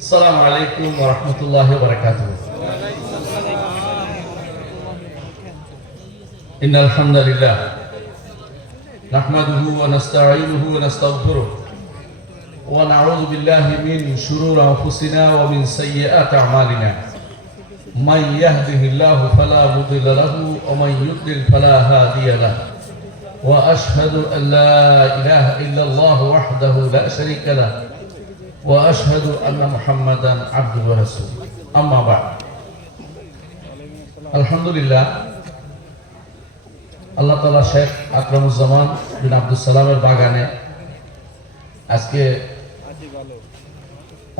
আসসালামু আলাইকুম ওয়া রাহমাতুল্লাহি ওয়া বারাকাতুহু। ইন্নাল হামদালিল্লাহ নাহমাদুহু ওয়া নাস্তাঈনুহু ওয়া নাস্তাগফিরুহু ওয়া নাউযু বিল্লাহি মিন শুরুরি আনফুসিনা ওয়া মিন সাইয়্যাতি আ'মালিনা। মান ইয়াহদিহিল্লাহু ফালা মুদিল্লা লাহু ওয়া মান ইউদ্লিল ফালা হাদিয়া লাহু। ওয়া আশহাদু আন লা ইলাহা ইল্লাল্লাহু ওয়াহদাহু লা শারীকা লাহু ওয়া আশহাদু আন্না মুহাম্মাদান আবদুহু ওয়া রাসূলুহু। আম্মা বা'দ। আলহামদুলিল্লাহ, আল্লাহ তাআলা শেখ আকরামুজ্জামান বিন আব্দুস সালামের বাগানে আজকে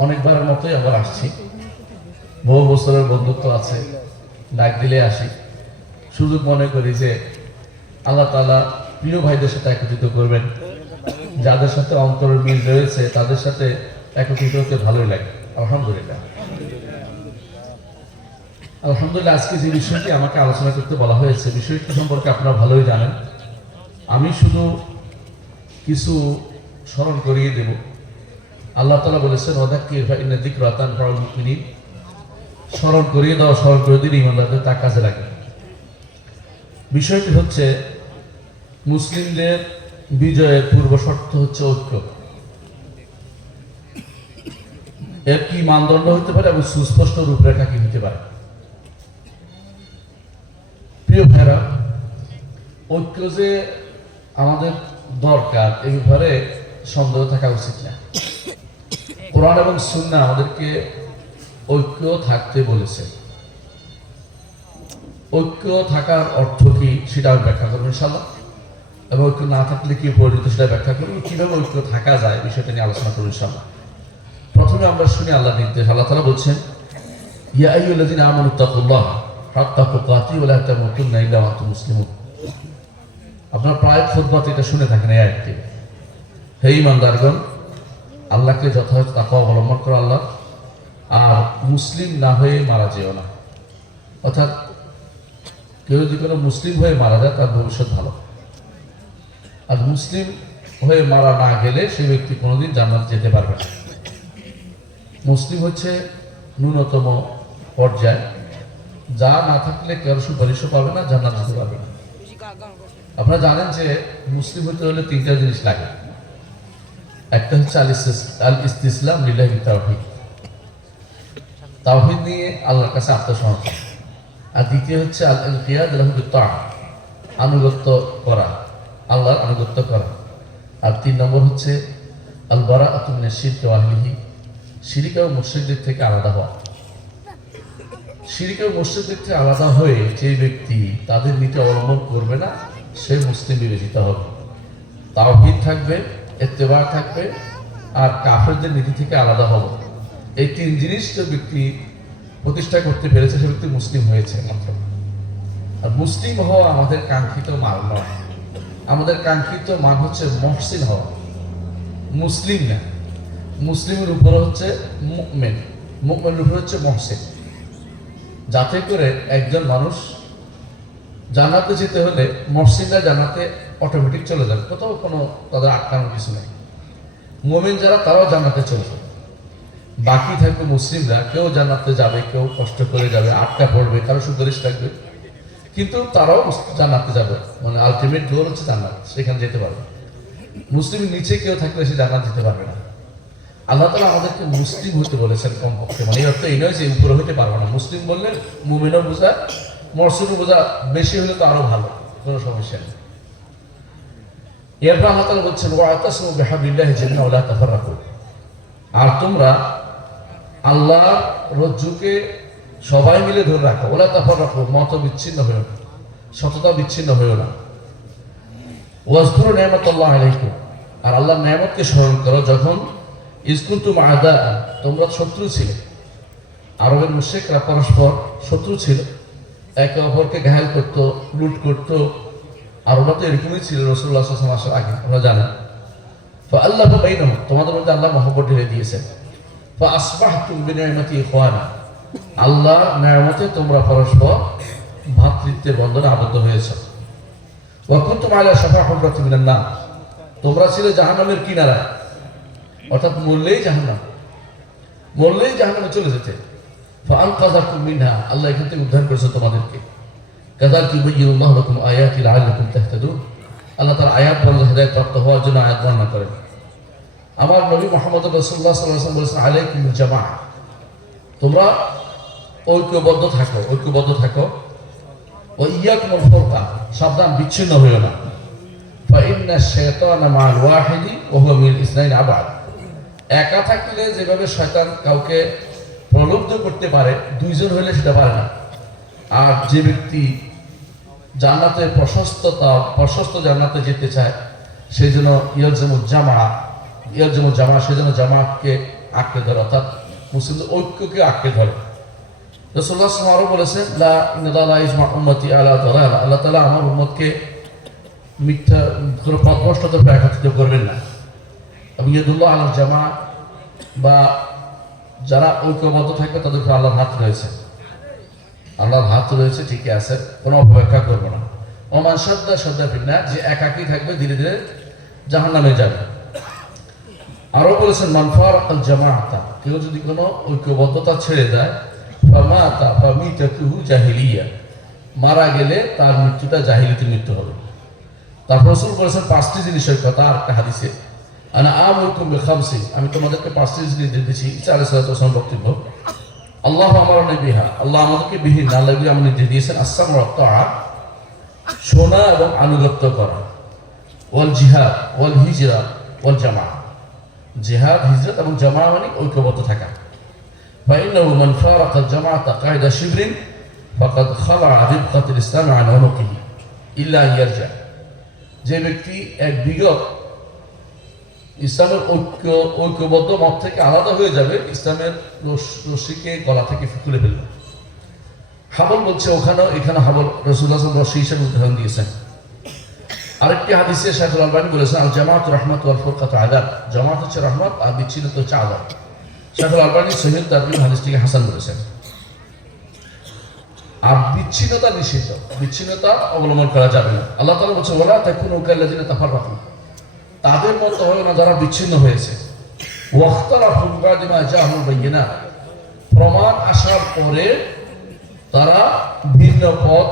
অনেকবারের মতোই আবার আসছি। বহু বছরের বন্ধুত্ব আছে, ডাক দিলে আসি। সুযোগ মনে করি যে আল্লাহ তাআলা প্রিয় ভাইদের সাথে একত্রিত করবেন। যাদের সাথে অন্তরের মিল রয়েছে তাদের সাথে একত্রিত হতে ভালোই লাগে। আলহামদুলিল্লাহ আলহামদুলিল্লাহ। আজকে যে বিষয়টি আমাকে আলোচনা করতে বলা হয়েছে, বিষয়টি সম্পর্কে আপনারা ভালোই জানেন। আমি শুধু কিছু স্মরণ করিয়ে দেব। আল্লাহ তাআলা বলেছেন, ওয়াযাক্কির ফাইন্না যিকরা তানফাউল মুমিনিন। স্মরণ করিয়ে দাও, স্মরণ করে দিলে ঈমানদারদের তা কাজে লাগে। বিষয়টি হচ্ছে, মুসলিমদের বিজয়ের পূর্ব শর্ত হচ্ছে ঐক্য। এর কি মানদণ্ড হতে পারে এবং সুস্পষ্ট রূপরেখা কি হতে পারে? প্রিয় ভাইরা, ঐক্য যে আমাদের দরকার এই ব্যাপারে সন্দেহ থাকা উচিত না। কোরআন এবং সুন্নাহ আমাদেরকে ঐক্য থাকতে বলেছে। ঐক্য থাকার অর্থ কি সেটা আমি ব্যাখ্যা করবো ইনশাআল্লাহ, এবং ঐক্য না থাকলে কি পরিণত সেটা ব্যাখ্যা করবো, কিভাবে ঐক্য থাকা যায় বিষয়টা নিয়ে আলোচনা করবো ইনশাআল্লাহ। প্রথমে আমরা শুনি আল্লাহর নির্দেশ। আল্লাহ তাআলা বলছেন, ইয়া আইয়ুহাল্লাযীনা আমানুত্তাকুল্লাহ হাক্কা তুকাতিহি ওয়া লা তামুতুন্না ইল্লা ওয়া আনতুম মুসলিমুন। আপনারা প্রায় খুতবাতে এটা শুনে থাকেন এই আয়াতটি। হে ঈমানদারগণ, আল্লাহকে যথাযথ তাকওয়া অবলম্বন করো আল্লাহ, আর মুসলিম না হয়ে মারা যেও না। অর্থাৎ কেউ যদি কোনো মুসলিম হয়ে মারা যায় তার ভবিষ্যৎ ভালো, আর মুসলিম হয়ে মারা না গেলে সেই ব্যক্তি কোনোদিন জান্নাত যেতে পারবে না। মুসলিম হচ্ছে ন্যূনতম পর্যায়, যা না থাকলে কারো সুপারিশও পাবে না, জান্নাত যেতে পারবে না। আপনারা জানেন যে মুসলিম হতে হলে তিনটা জিনিস লাগে। একটা হচ্ছে আল ইসতিসলাম লিল্লাহি তাওহীদ, তাওহীদ নিয়ে আল্লাহর কাছে আত্মসমর্পণ। আর দ্বিতীয় হচ্ছে আল ইনকিয়াদ লাহু বিত্তাআহ, আনুগত্য করা, আল্লাহর আনুগত্য করা। আর 3 নম্বর হচ্ছে আল বারাআতু মিনাশ শিরকি ওয়া আহলিহি, শিরক ও মুশরিকদের থেকে আলাদা হওয়া। শিরক ও মুশরিকদের থেকে আলাদা হয়ে যে ব্যক্তি তাদের নীতি অবলম্বন করবে না, সে মুসলিম বিবেচিত হবে। তাওহীদ থাকবে, ইত্তেবা থাকবে, আর কাফেরদের নীতি থেকে আলাদা হবে। এই 3 জিনিস যে ব্যক্তি প্রতিষ্ঠা করতে পেরেছে সে ব্যক্তি মুসলিম হয়েছে মাত্র। আর মুসলিম হওয়া আমাদের কাঙ্ক্ষিত মান নয়। আমাদের কাঙ্ক্ষিত মান হচ্ছে মুহসিন হওয়া, মুসলিম না। মুসলিমের উপর হচ্ছে মুমিন, মুমিনের উপর হচ্ছে মুহসিন। যাতে করে একজন মানুষ জান্নাতে যেতে হলে মুহসিনরা জান্নাতে অটোমেটিক চলে যাবে, কোথাও কোনো তাদের আটকানোর কিছু নেই। মুমিন যারা তারাও জান্নাতে চলে যাবে, বাকি থাকবে মুসলিমরা। কেউ জান্নাতে যাবে, কেউ কষ্ট করে যাবে, আটকা পড়বে, কারো সুপারিশ থাকবে, কিন্তু তারাও জান্নাতে যাবে। মানে আলটিমেট গোল হচ্ছে জান্নাত, সেখানে যেতে পারবে। মুসলিমের নিচে কেউ থাকলে সে জান্নাত যেতে পারবে না। আল্লাহ তাআলা আমাদেরকে মুসলিম হতে বলেছেন কমপক্ষে। মানে এই অর্থ এই নয় যে উপরে হতে পারবো না। মুসলিম বললে মুমিনও বোঝা, মুহসিনও বোঝা, বেশি হলে তো আরো ভালো, কোনো সমস্যা নেই। এরপর আল্লাহ তাআলা বলছেন, ওয়াতাসিমু বিহাবলিল্লাহি জামিআন ওয়া লা তাফাররাকু। আর তোমরা আল্লাহর রজ্জুকে সবাই মিলে ধরে রাখো, ওয়া লা তাফাররাকু, মত বিচ্ছিন্ন হয়ো না, সততা বিচ্ছিন্ন হয়ো না। ওয়াজকুরু নি'মাতাল্লাহি আলাইকুম, আর আল্লাহর নিয়ামতকে স্মরণ করো যখন ইয কুনতুম আ'দাআ, তোমরা শত্রু ছিলে। আরবের মুশরিকরা পরস্পর শত্রু ছিল, একে অপরকে ঘায়েল করত, লুট করত। আরবরা তো এরকমই ছিল রাসূলুল্লাহ সাল্লাল্লাহু আলাইহি ওয়াসাল্লাম আসার আগে, আমরা জানি। ফাআল্লাফা বাইনাহুম, তোমাদের মধ্যে আল্লাহ মহব্বত ঢেলে দিয়েছেন। ফাআসবাহতুম বিনি'মাতি ইখওয়ানা, আল্লাহর নিয়ামতে তোমরা পরস্পর ভ্রাতৃত্বের বন্ধনে আবদ্ধ হয়েছে। ওয়া কুনতুম আলা শাফা হুফরাতিন মিনান নার, তোমরা ছিলে জাহান্নামের কিনারায়, অর্থাৎ মরলেই জাহান্নাম। মরলেই জাহান্নামে চলে যেতে। ফাআনকাযাকুম মিনহা, আল্লাহ এখান থেকে উদ্ধার করেছে তোমাদেরকে। কাযালিকা ইউবাইয়িনুল্লাহু লাকুম আয়াতি লাআল্লাকুম তাহতাদুন, আল্লাহ তাআলা আয়াত বলে হেদায়েত প্রাপ্ত হওয়ার জন্য আয়াত বর্ণনা করেন। আমার নবী মুহাম্মদ রাসূলুল্লাহ সাল্লাল্লাহু আলাইহি ওয়াসাল্লাম বলেছেন, আলাইকুম বিল জামাআহ, তোমরা ঐক্যবদ্ধ থাকো। ওয়া ইয়াকুমুল ফুরকা, সাবধান বিচ্ছিন্ন হইও না। ফাইন্না শাইতানা মা'আল ওয়াহিদি ওয়া হুয়া মিনাল ইসনাইন আবাদ, একা থাকলে যেভাবে শয়তান কাউকে প্রলুব্ধ করতে পারে, দুইজন হইলে সেটা পারে না। আর যে ব্যক্তি জান্নাতের প্রশস্ত জান্নাতে যেতে চায়, সেই জন্য ইয়ালজামুল জামা, সেই জন্য জামাতকে আঁকড়ে ধরে, অর্থাৎ মুসলিমদের ঐক্যকে আঁকড়ে ধরে। রাসূলুল্লাহ সাল্লাল্লাহু আলাইহি ওয়াসাল্লাম আরো বলেছেন, লা ইন্নাল্লাহা লা ইজমা উম্মতি আলা দালাল, আল্লাহ তাআলা আমার উম্মতকে মিথ্যা কোনো পথভ্রষ্টতার উপর একত্রিত করবেন না। এবং ইয়াদুল্লাহ আলাল জামা, বা যারা ঐক্যবদ্ধ থাকবে তাদের উপর আল্লাহর হাত রয়েছে, ঠিকই আছে, কোনো অপব্যাখ্যা করবো না। ওমান সাদ্দা ফিন্নার, যে একাকী থাকবে ধীরে ধীরে জাহান্নামে যাবে। আরো বলেছেন, মান ফারাকাল জামাআতা, কেউ যদি কোনো ঐক্যবদ্ধতা ছেড়ে দেয়, ফামিতাতুহু জাহিলিয়া, মারা গেলে তার মৃত্যুটা জাহিলিয়াতের মৃত্যু হবে। তারপর রাসূল বলেছেন 5টি জিনিসের কথা আর একটা হাদিসে, আনা আমুরকুম বিখামসিন, আমি তোমাদেরকে 5টি জিনিস দিতেছি। ঈসা আলাইহিস সালাম বক্তব্য, আল্লাহ আমারনা বিহা, আল্লাহ আমাদেরকে বিহীন, আল্লাহ আমাদের নির্দেশ দিয়েছেন, আসসামু ওয়াত তাআ, শোনা এবং আনুগত্য করা, ওয়াল জিহাদ ওয়াল হিজরা ওয়াল জামাআ, জিহাদ, হিজরত এবং জামাআ মানে ঐক্যবদ্ধ থাকা। ফাইন্নাহু মান ফারাকাল জামাআতা কায়দা শিবরিন ফাকাদ খালা'a রিবকাতুল ইসলাম আন উনুকিহি ইল্লা ইয়ারজা, যে ব্যক্তি এক বিগত ইসলামের ঐক্যবদ্ধ মত থেকে আলাদা হয়ে যাবে, ইসলামের রশিকে গলা থেকে খুলে ফেলবে। হাবল বলছে এখানে হাবল রাসূলুল্লাহ সাল্লাল্লাহু আলাইহি ওয়াসাল্লাম রশি হিসেবে উদাহরণ দিয়েছেন। আরেকটি হাদিসে শাইখুল আলবানী বলেছেন, আল জামাআতু রাহমাতু ওয়াল ফুরকাতু আযাব, জামাত হচ্ছে রহমত আর বিচ্ছিন্নতা হচ্ছে আযাব। শাইখুল আলবানী সহিহ তারগিব হাদিসটিকে হাসান বলেছেন। আর বিচ্ছিন্নতা নিষিদ্ধ, বিচ্ছিন্নতা অবলম্বন করা যাবে না। আল্লাহ তাআলা বলেছেন, ওয়ালা তাকুনু কাল্লাযিনা তাফাররাকু, তাদের মতো হয় না যারা বিচ্ছিন্ন হয়েছে। ওয়াখতালাফু মিন বা'দি মা জাআহুল বায়িনাত, প্রমাণ আসার পরে তারা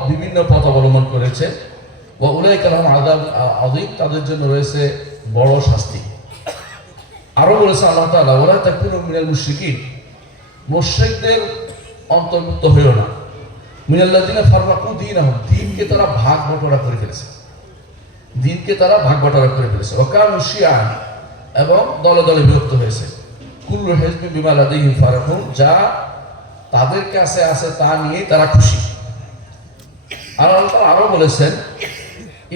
বিভিন্ন পথ অবলম্বন করেছে। ওয়া উলাইকা লাহুম আযাব আযীম, তাদের জন্য রয়েছে বড় শাস্তি। আরো বলেছে আল্লাহ তাআলা, ওয়ালা তাকুনু মিনাল মুশরিকিন, মুশরিকদের অন্তর্ভুক্ত হইও না। মিনাল্লাযিনা ফাররাকু দীনাহুম, দ্বীনকে তারা ভাগ বটোয়ারা করে ফেলেছে। ওয়াকানু শিয়া'আন, এবং দলে দলে বিভক্ত হয়েছে। কুল্লু হিজবিন বিমা লাদাইহিম ফারহুন, যা তাদের কাছে আছে তা নিয়ে তারা খুশি। আর আল্লাহ আরো বলেছেন,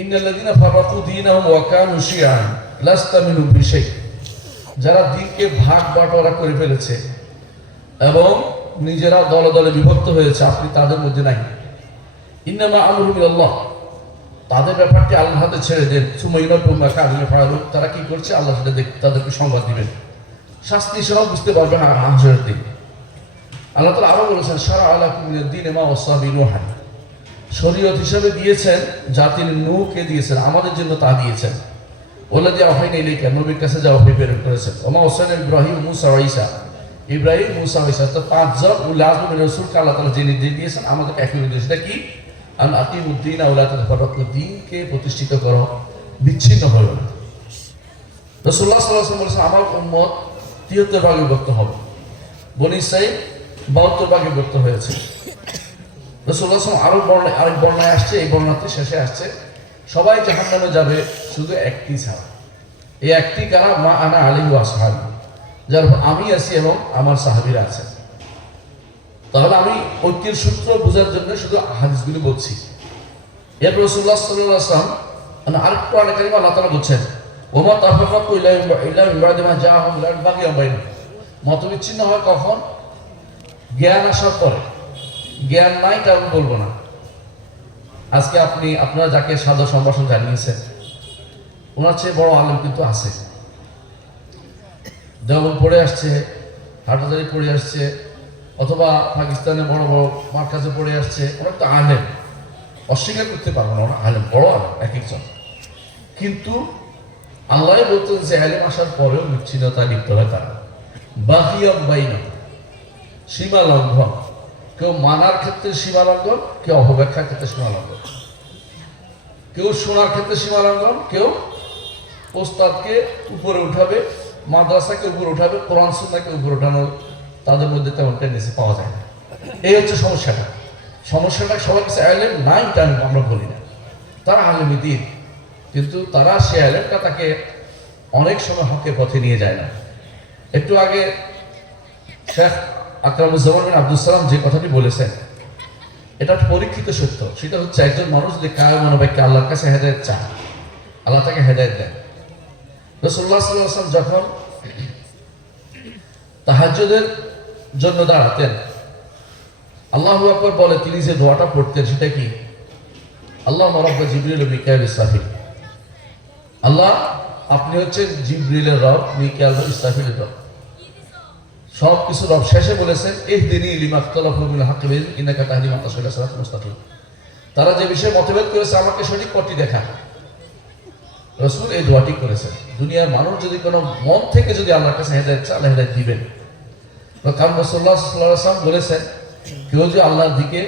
ইন্নাল্লাযিনা ফাররাকু দীনাহুম ওয়া কানু শিয়া'আন লাস্তা মিনহুম বিশাই, যারা দ্বীনকে ভাগ বটোয়ারা করে ফেলেছে এবং নিজেরা দলে দলে বিভক্ত হয়েছে, আপনি তাদের মধ্যে নাই। ইন্নামা আমরুহু ইলাল্লাহ, তাদের ব্যাপারটি আল্লাহর হাতে ছেড়ে দেন। সুমাইনাকুমা কাযিনা ফারুক, তারা কি করছে আল্লাহ সেটা তাদেরকে সংবাদ দিবেন, শাস্তি সেটাও বুঝতে পারবেন হাসরের দিন। আল্লাহ তাআলা আরো বলেছেন, শারা আলাকুম মিনাদ দীনি মা ওয়াসা বিহি নূহান, শরীয়ত হিসেবে দিয়েছেন যা তিনি নূহকে দিয়েছেন, আমাদের জন্য তা দিয়েছেন। ওয়াল্লাযী আওহাইনা ইলাইকা, নবীর কাছে যা ওহী প্রেরণ করেছেন। ওয়া মা ওয়াসানা ইব্রাহিম মুসা ওয়া ঈসা, ইব্রাহিম মুসা ওয়া ঈসা, তো 5 জন উল আযম মিনার রাসূলকে আল্লাহ তাআলা যে নির্দেশ দিয়েছেন আমাদের একই নির্দেশ, সেটা কি? আন আকিমুদ্দিন ওয়া লা তাতাফাররাকু, দ্বীনকে প্রতিষ্ঠিত করো, বিচ্ছিন্ন হয়ো না। রাসূলুল্লাহ সাল্লাল্লাহু আলাইহি ওয়াসাল্লাম বলেছেন, আমার উম্মত 73 ভাগে বিভক্ত হবে। বনী ইসরাঈল 72 ভাগে বিভক্ত হয়েছে। রাসূলুল্লাহ সাল্লাল্লাহু আলাইহি ওয়াসাল্লাম আরেক বর্ণনায় আসছে, এই বর্ণনাতে শেষে আসছে, সবাই জাহান্নামে যাবে শুধু একটি ছাড়া। এই একটি কারা? মা আনা আলাইহি ওয়া আসহাবি, যার আমি আছি এবং আমার সাহাবীরা আছেন। তাহলে আমি ঐক্যের সূত্র বোঝার জন্য শুধু হাদিসগুলি বলছি। এরপর রাসূলুল্লাহ সাল্লাল্লাহু আলাইহি ওয়াসাল্লাম আরেক কোরআনে কারিমে আল্লাহ তাআলা বলছেন, ওমা তাফাররাকু ইল্লা মিন বা'দি মা জাআহুম বাগিয়ান বাইনহুম, মতবিচ্ছিন্ন হয় কখন? জ্ঞান আসার পরে। জ্ঞান নাই কারণ বলবো না। আজকে আপনারা যাকে সাদা সম্ভাষণ জানিয়েছেন, ওনার চেয়ে বড় আলেম কিন্তু আছে। দেওবন্দ পড়ে আসছে, হাটহাজারী পড়ে আসছে, অথবা পাকিস্তানে বড় বড় মার্কাজে পড়ে আসছে, ওরা তো আলেম, অস্বীকার করতে পারবো না, ওরা আলেম, বড় আলেম এক একজন। কিন্তু আল্লাহ বলতেন যে আলেম আসার পরেও বিচ্ছিন্নতা লিপ্ত হয় তারা। বাগিয়ান বাইনহুম, সীমা লঙ্ঘন, কেউ মানার ক্ষেত্রে সীমা লঙ্ঘন, কেউ অপব্যাখ্যার ক্ষেত্রে সীমা লঙ্ঘন, কেউ শোনার ক্ষেত্রে সীমা লঙ্ঘন, কেউ ওস্তাদকে উপরে উঠাবে, মাদ্রাসাকে উপরে উঠাবে, কোরআন সুন্নাহকে উপরে উঠানো তাদের মধ্যে তেমন টেন্ডেন্সি পাওয়া যায় না। এই হচ্ছে সমস্যাটা। সমস্যাটা সবার কাছে আলেম নাই তা আমরা বলি না, তারা আলেমী দিন, কিন্তু তারা সে আলেমটা তাকে অনেক সময় হকের পথে নিয়ে যায় না। একটু আগে শেখ আকরামুজ্জামান বিন আব্দুল সালাম যে কথাটি বলেছেন এটা পরীক্ষিত সত্য। সেটা হচ্ছে একজন মানুষ যদি কায় মনোবাক্যে আল্লাহর কাছে হেদায়েত চায়, আল্লাহ তাকে হেদায়েত দেন। রাসূলুল্লাহ সাল্লাল্লাহু আলাইহি ওয়াসাল্লাম যখন তাহাজ্জুদের জন্য দাঁড়াতেন, আল্লাহু আকবার বলে তিনি যে দোয়াটা পড়তেন সেটা কি? আল্লাহুম্মা রাব্বা জিবরিল ওয়া মিকাইল ইসরাফিল। আল্লাহ আপনি হচ্ছেন জিবরিলের রব, মিকাইল ও ইসরাফিলের রব, সব কিছু রব। শেষে বলেছেন ইহদিনি লিমা ইখতালাফু মিনাল হাক্কি বিইযনিকা ইন্নাকা তাহদি মান তাশাউ ইলা সিরাতিন মুস্তাকিম। তারা যে বিষয়ে মতভেদ করেছে আমাকে সঠিক পথটি দেখা। রাসূল এই দোয়াটি করেছেন। দুনিয়ার মানুষ যদি কোনো মন থেকে যদি আল্লাহর কাছে হেদায়েত চায়, আল্লাহ হেদায়েত দিবেন। কারণ রাসূলুল্লাহ সাল্লাল্লাহু আলাইহি ওয়াসাল্লাম বলেছেন কেউ যদি আল্লাহর দিকে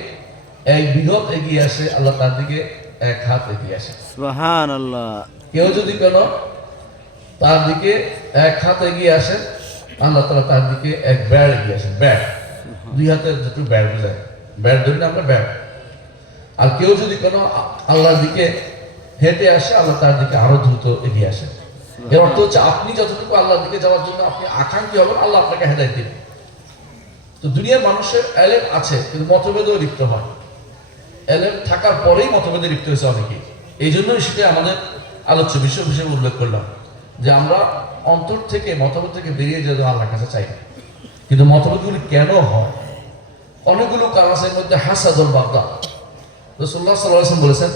এক বিঘত এগিয়ে আসে, আল্লাহ তার দিকে এক হাত এগিয়ে আসে। সুবহানাল্লাহ। কেউ যদি কোনো তার দিকে এক হাত এগিয়ে আসেন, আল্লাহ তাআলা তার দিকে এক ব্যাড় এগিয়ে আসেন। ব্যাড় দুই হাতের যেটু ব্যাড় বোঝায়, ব্যাড় ধরি না আমরা, ব্যাড়। আর কেউ যদি কোনো আল্লাহর দিকে হেঁটে আসে, আল্লাহ তার দিকে আরো দ্রুত এগিয়ে আসে। এর অর্থ হচ্ছে আপনি যতটুকু আল্লাহর দিকে যাওয়ার জন্য আপনি আকাঙ্ক্ষী হবেন, আল্লাহ আপনাকে হেদায়েত দিবেন। তো দুনিয়ার মানুষের এলেম আছে কিন্তু মতভেদও লিপ্ত হয়। এলেম থাকার পরেই মতভেদে লিপ্ত হয়েছে অনেকেই। এই জন্যই সেটা আমাদের আলোচ্য বিষয় হিসেবে উল্লেখ করলাম যে আমরা অন্তর থেকে মতভেদ থেকে বেরিয়ে যেতে আল্লাহর কাছে চাই। কিন্তু মতভেদগুলি কেন হয়? অনেকগুলো কারণ আছে। এর মধ্যে হাসাদুল বাগদা। রাসূলুল্লাহ সাল্লাল্লাহু আলাইহি ওয়াসাল্লাম বলেছেন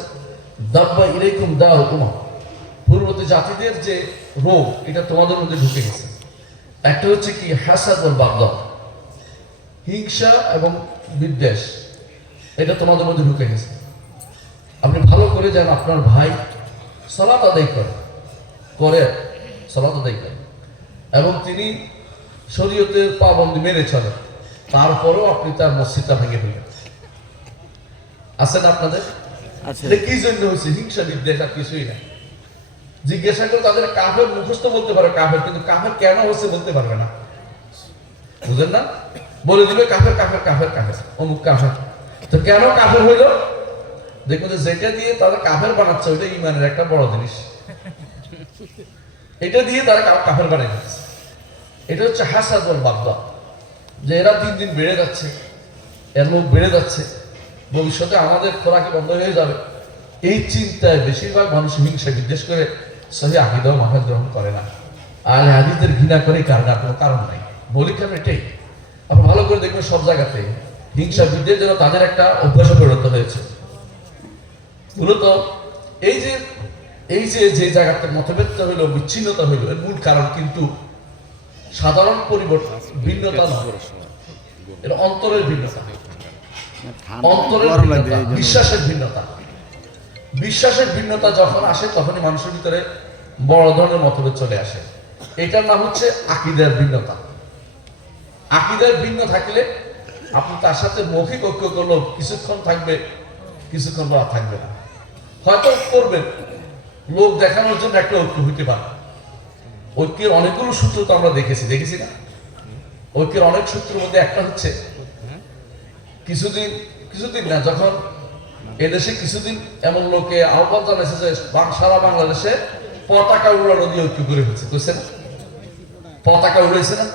দাব্বা ইলাইকুম দাউকুম, পূর্ববর্তী জাতিদের যে রোগ এটা তোমাদের মধ্যে ঢুকে গেছে। একটা হচ্ছে কি হাসাদুল বাগদা, হিংসা এবং বিদ্বেষ, এটা তোমাদের মধ্যে ঢুকে গেছে। আপনি ভালো করে যান আপনার ভাই সালাত আদায় করে সালাত আদায় করে এবং তিনি শরীয়তের পাবন্দি মেনে চলে, তারপরেও আপনি তার মসজিদটা ভেঙে ফেলেন। আছেন আপনাদের? কি জন্য হয়েছে? হিংসা বিদ্বেষ আর কিছুই না। জিজ্ঞাসা করে তাদের কাফের মুখস্থ বলতে পারে কাফের, কিন্তু কাফের কেন হচ্ছে বলতে পারবে না। বুঝলেন না? বলে দিবে কাফের কাফের কাফের কাফের অমুক কাফের। তো কেন কাফের হইল? দেখুন যে যেটা দিয়ে তাদের কাফের বানাচ্ছে ওইটা ইমানের একটা বড় জিনিস। এটা দিয়ে তারা কাফের বানিয়ে দিচ্ছে। এটা হচ্ছে হাসাদ ওয়াল বাগদা, যে এরা দিন দিন বেড়ে যাচ্ছে, এর লোক বেড়ে যাচ্ছে, ভবিষ্যতে আমাদের খোরাকি বন্ধ হয়ে যাবে। এই চিন্তায় বেশিরভাগ মানুষ হিংসা বিদ্বেষ করে সহিহ আকীদা ও মানহাজ গ্রহণ করে না। আহলে হাদিসদের ঘৃণা করে কোনো কারণ নাই। বলি কেন এটাই আপনি ভালো করে দেখবেন সব জায়গাতে হিংসা বিদ্বেষ যেন তাদের একটা অভ্যাসে পরিণত হয়েছে। মূলত এই যে জায়গাতে মতভেদটা হইল, বিচ্ছিন্নতা হইল, এর মূল কারণ কিন্তু সাধারণ পরিবর্তন, ভিন্নতা নয়, এর অন্তরের ভিন্নতা, অন্তরের ভিন্নতা, বিশ্বাসের ভিন্নতা। বিশ্বাসের ভিন্নতা যখন আসে তখনই মানুষের ভিতরে বড় ধরনের মতভেদ চলে আসে। এটার নাম হচ্ছে আকীদার ভিন্নতা। আকীদার ভিন্ন থাকলে আপনি তার সাথে মৌখিক ঐক্য করলেও কিছুক্ষণ থাকবে, কিছুক্ষণ পর থাকবে না। হয়তো করবেন লোক দেখানোর জন্য একটা ঐক্য হইতে পারে। ঐক্যের অনেকগুলো সূত্র তো আমরা দেখেছি না? ঐক্যের অনেক সূত্রের মধ্যে একটা হচ্ছে কিছুদিন না, যখন এদেশে কিছুদিন এমন লোকে আহ্বান জানাইছে যে সারা বাংলাদেশে পতাকা উড়ানো দিয়ে ঐক্য করে হচ্ছে, বুঝছে না? পতাকা উড়াইছে না?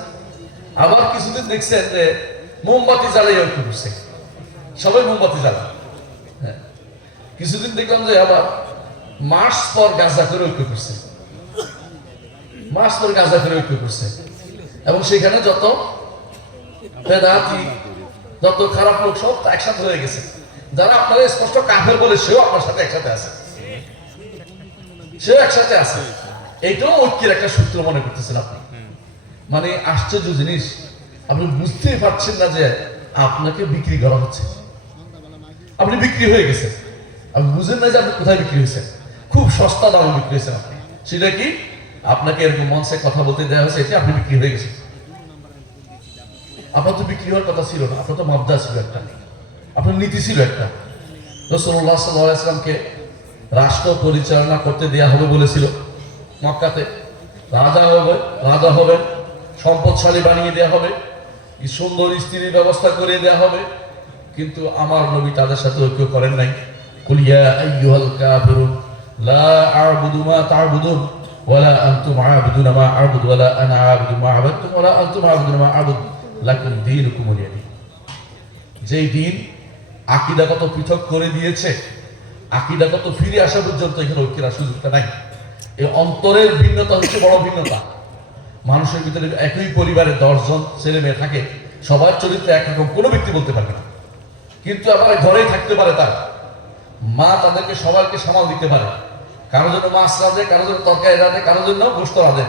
আবার কিছুদিন দেখছেন যে মোমবাতি জ্বালাই ঐক্য করছে, সবাই মোমবাতি জ্বালায়। হ্যাঁ, কিছুদিন দেখলাম যে আবার মার্চ পর গাঁজা করে ঐক্য করছে, মার্চ পর গাঁজা করে ঐক্য করছে। এবং সেখানে যত বেদাতি, যত খারাপ লোক সব একসাথে হয়ে গেছে। যারা আপনারা স্পষ্ট কাফের বলে সেও আপনার সাথে একসাথে আছে, সেও একসাথে আছে। এইটাও ঐক্যের একটা সূত্র মনে করতেছেন আপনি। মানে আশ্চর্য জিনিস, আপনি বুঝতেই পারছেন না যে আপনাকে বিক্রি করা হচ্ছে, আপনি বিক্রি হয়ে গেছেন। আপনি বুঝেন না যে আপনি কোথায় বিক্রি হয়েছেন। খুব সস্তা দামে বিক্রি হয়েছেন আপনি। সেটা কি? আপনাকে এরকম মঞ্চে কথা বলতে দেওয়া হয়েছে, এতে আপনি বিক্রি হয়ে গেছেন। আপনার তো বিক্রি হওয়ার কথা ছিল না, আপনার তো মাবদা ছিল একটা, আপনার নীতি ছিল একটা। রাসূলুল্লাহ সাল্লাল্লাহু আলাইহি ওয়াসাল্লামকে রাষ্ট্র পরিচালনা করতে দেয়া হবে বলেছিল মক্কাতে, রাজা হবেন, সম্পদশালী বানিয়ে দেয়া হবে, সুন্দর স্ত্রীর ব্যবস্থা করে দেয়া হবে। কিন্তু আমার নবী তাদের সাথে ঐক্য করেন নাই। কুল ইয়া আইয়ুহাল কাফিরুন লা আ'বুদু মা তা'বুদুন ওয়ালা আনতুম আ'বুদুনা মা আ'বুদু ওয়ালা আনা আ'বুদু মা আ'বাদতুম ওয়ালা আনতুম আ'বুদুনা মা আ'বুদু লাকুম দীনুকুম ওয়ালিয়া দীন। যেই দিন আকীদাগত পৃথক করে দিয়েছে, আকীদাগত ফিরে আসা পর্যন্ত এখানে ঐক্যের সুযোগটা নাই। এই অন্তরের ভিন্নতা হচ্ছে বড় ভিন্নতা। মানুষের ভিতরে একই পরিবারে 10 জন ছেলে মেয়ে থাকে, সবার চরিত্র একরকম কোনো ব্যক্তি বলতে পারবে না, কিন্তু আবার ঘরেই থাকতে পারে। তার মা তাদেরকে সবাইকে সামাল দিতে পারে, কারোর জন্য মাছ রাঁধে, কারোর জন্য তরকারি রাঁধে, কারোর জন্য গোশত রাঁধে,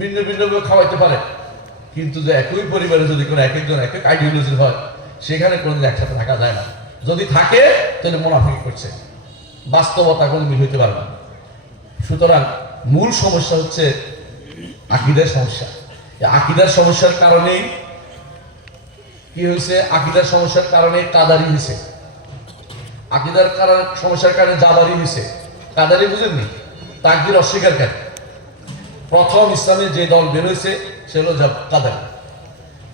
ভিন্ন ভিন্ন ভাবে খাওয়াইতে পারে। কিন্তু যে একই পরিবারে যদি কোনো এক একজন এক এক আইডিওলজি হয়, সেখানে কোনোদিন একসাথে থাকা যায় না। যদি থাকে তাহলে মুনাফিকি করছে, বাস্তবতা কোনো মিল হইতে পারবে না। সুতরাং মূল সমস্যা হচ্ছে আকীদার সমস্যা। আকীদার সমস্যার কারণেই কি হয়েছে? আকীদার সমস্যার কারণে কাদারি হয়েছে, আকীদার সমস্যার কারণে জাবারি হয়েছে। কাদারি বুঝেননি? তাকদীর অস্বীকারী। প্রথম ইসলামে যে দল বের হয়েছে সে হলো কাদারি,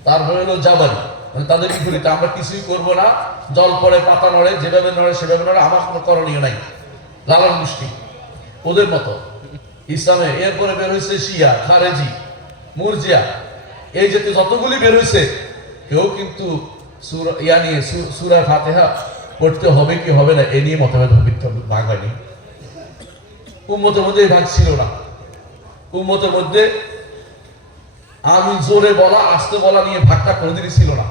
তারপরে হলো জাবারি, মানে তাদের বিপরীতে আমরা কিছুই করবো না, জল পড়ে পাতা নড়ে, যেভাবে নড়ে সেভাবে নড়ে, আমার কোনো করণীয় নাই, লালান মুষ্টি ওদের মতো ইসলামে। এরপরে বের হয়েছে শিয়া, খারেজি, মুরজিয়া, এই জাতীয় যতগুলি বের হয়েছে, কেউ কিন্তু সূরা ফাতিহা পড়তে হবে কি হবে না এ নিয়ে মতভেদ ভাগ হয়নি। উম্মতের মধ্যে এই ভাগ ছিল না। উম্মতের মধ্যে আমি জোরে বলা আস্তে বলা নিয়ে ভাগটা কোনোদিনই ছিল না।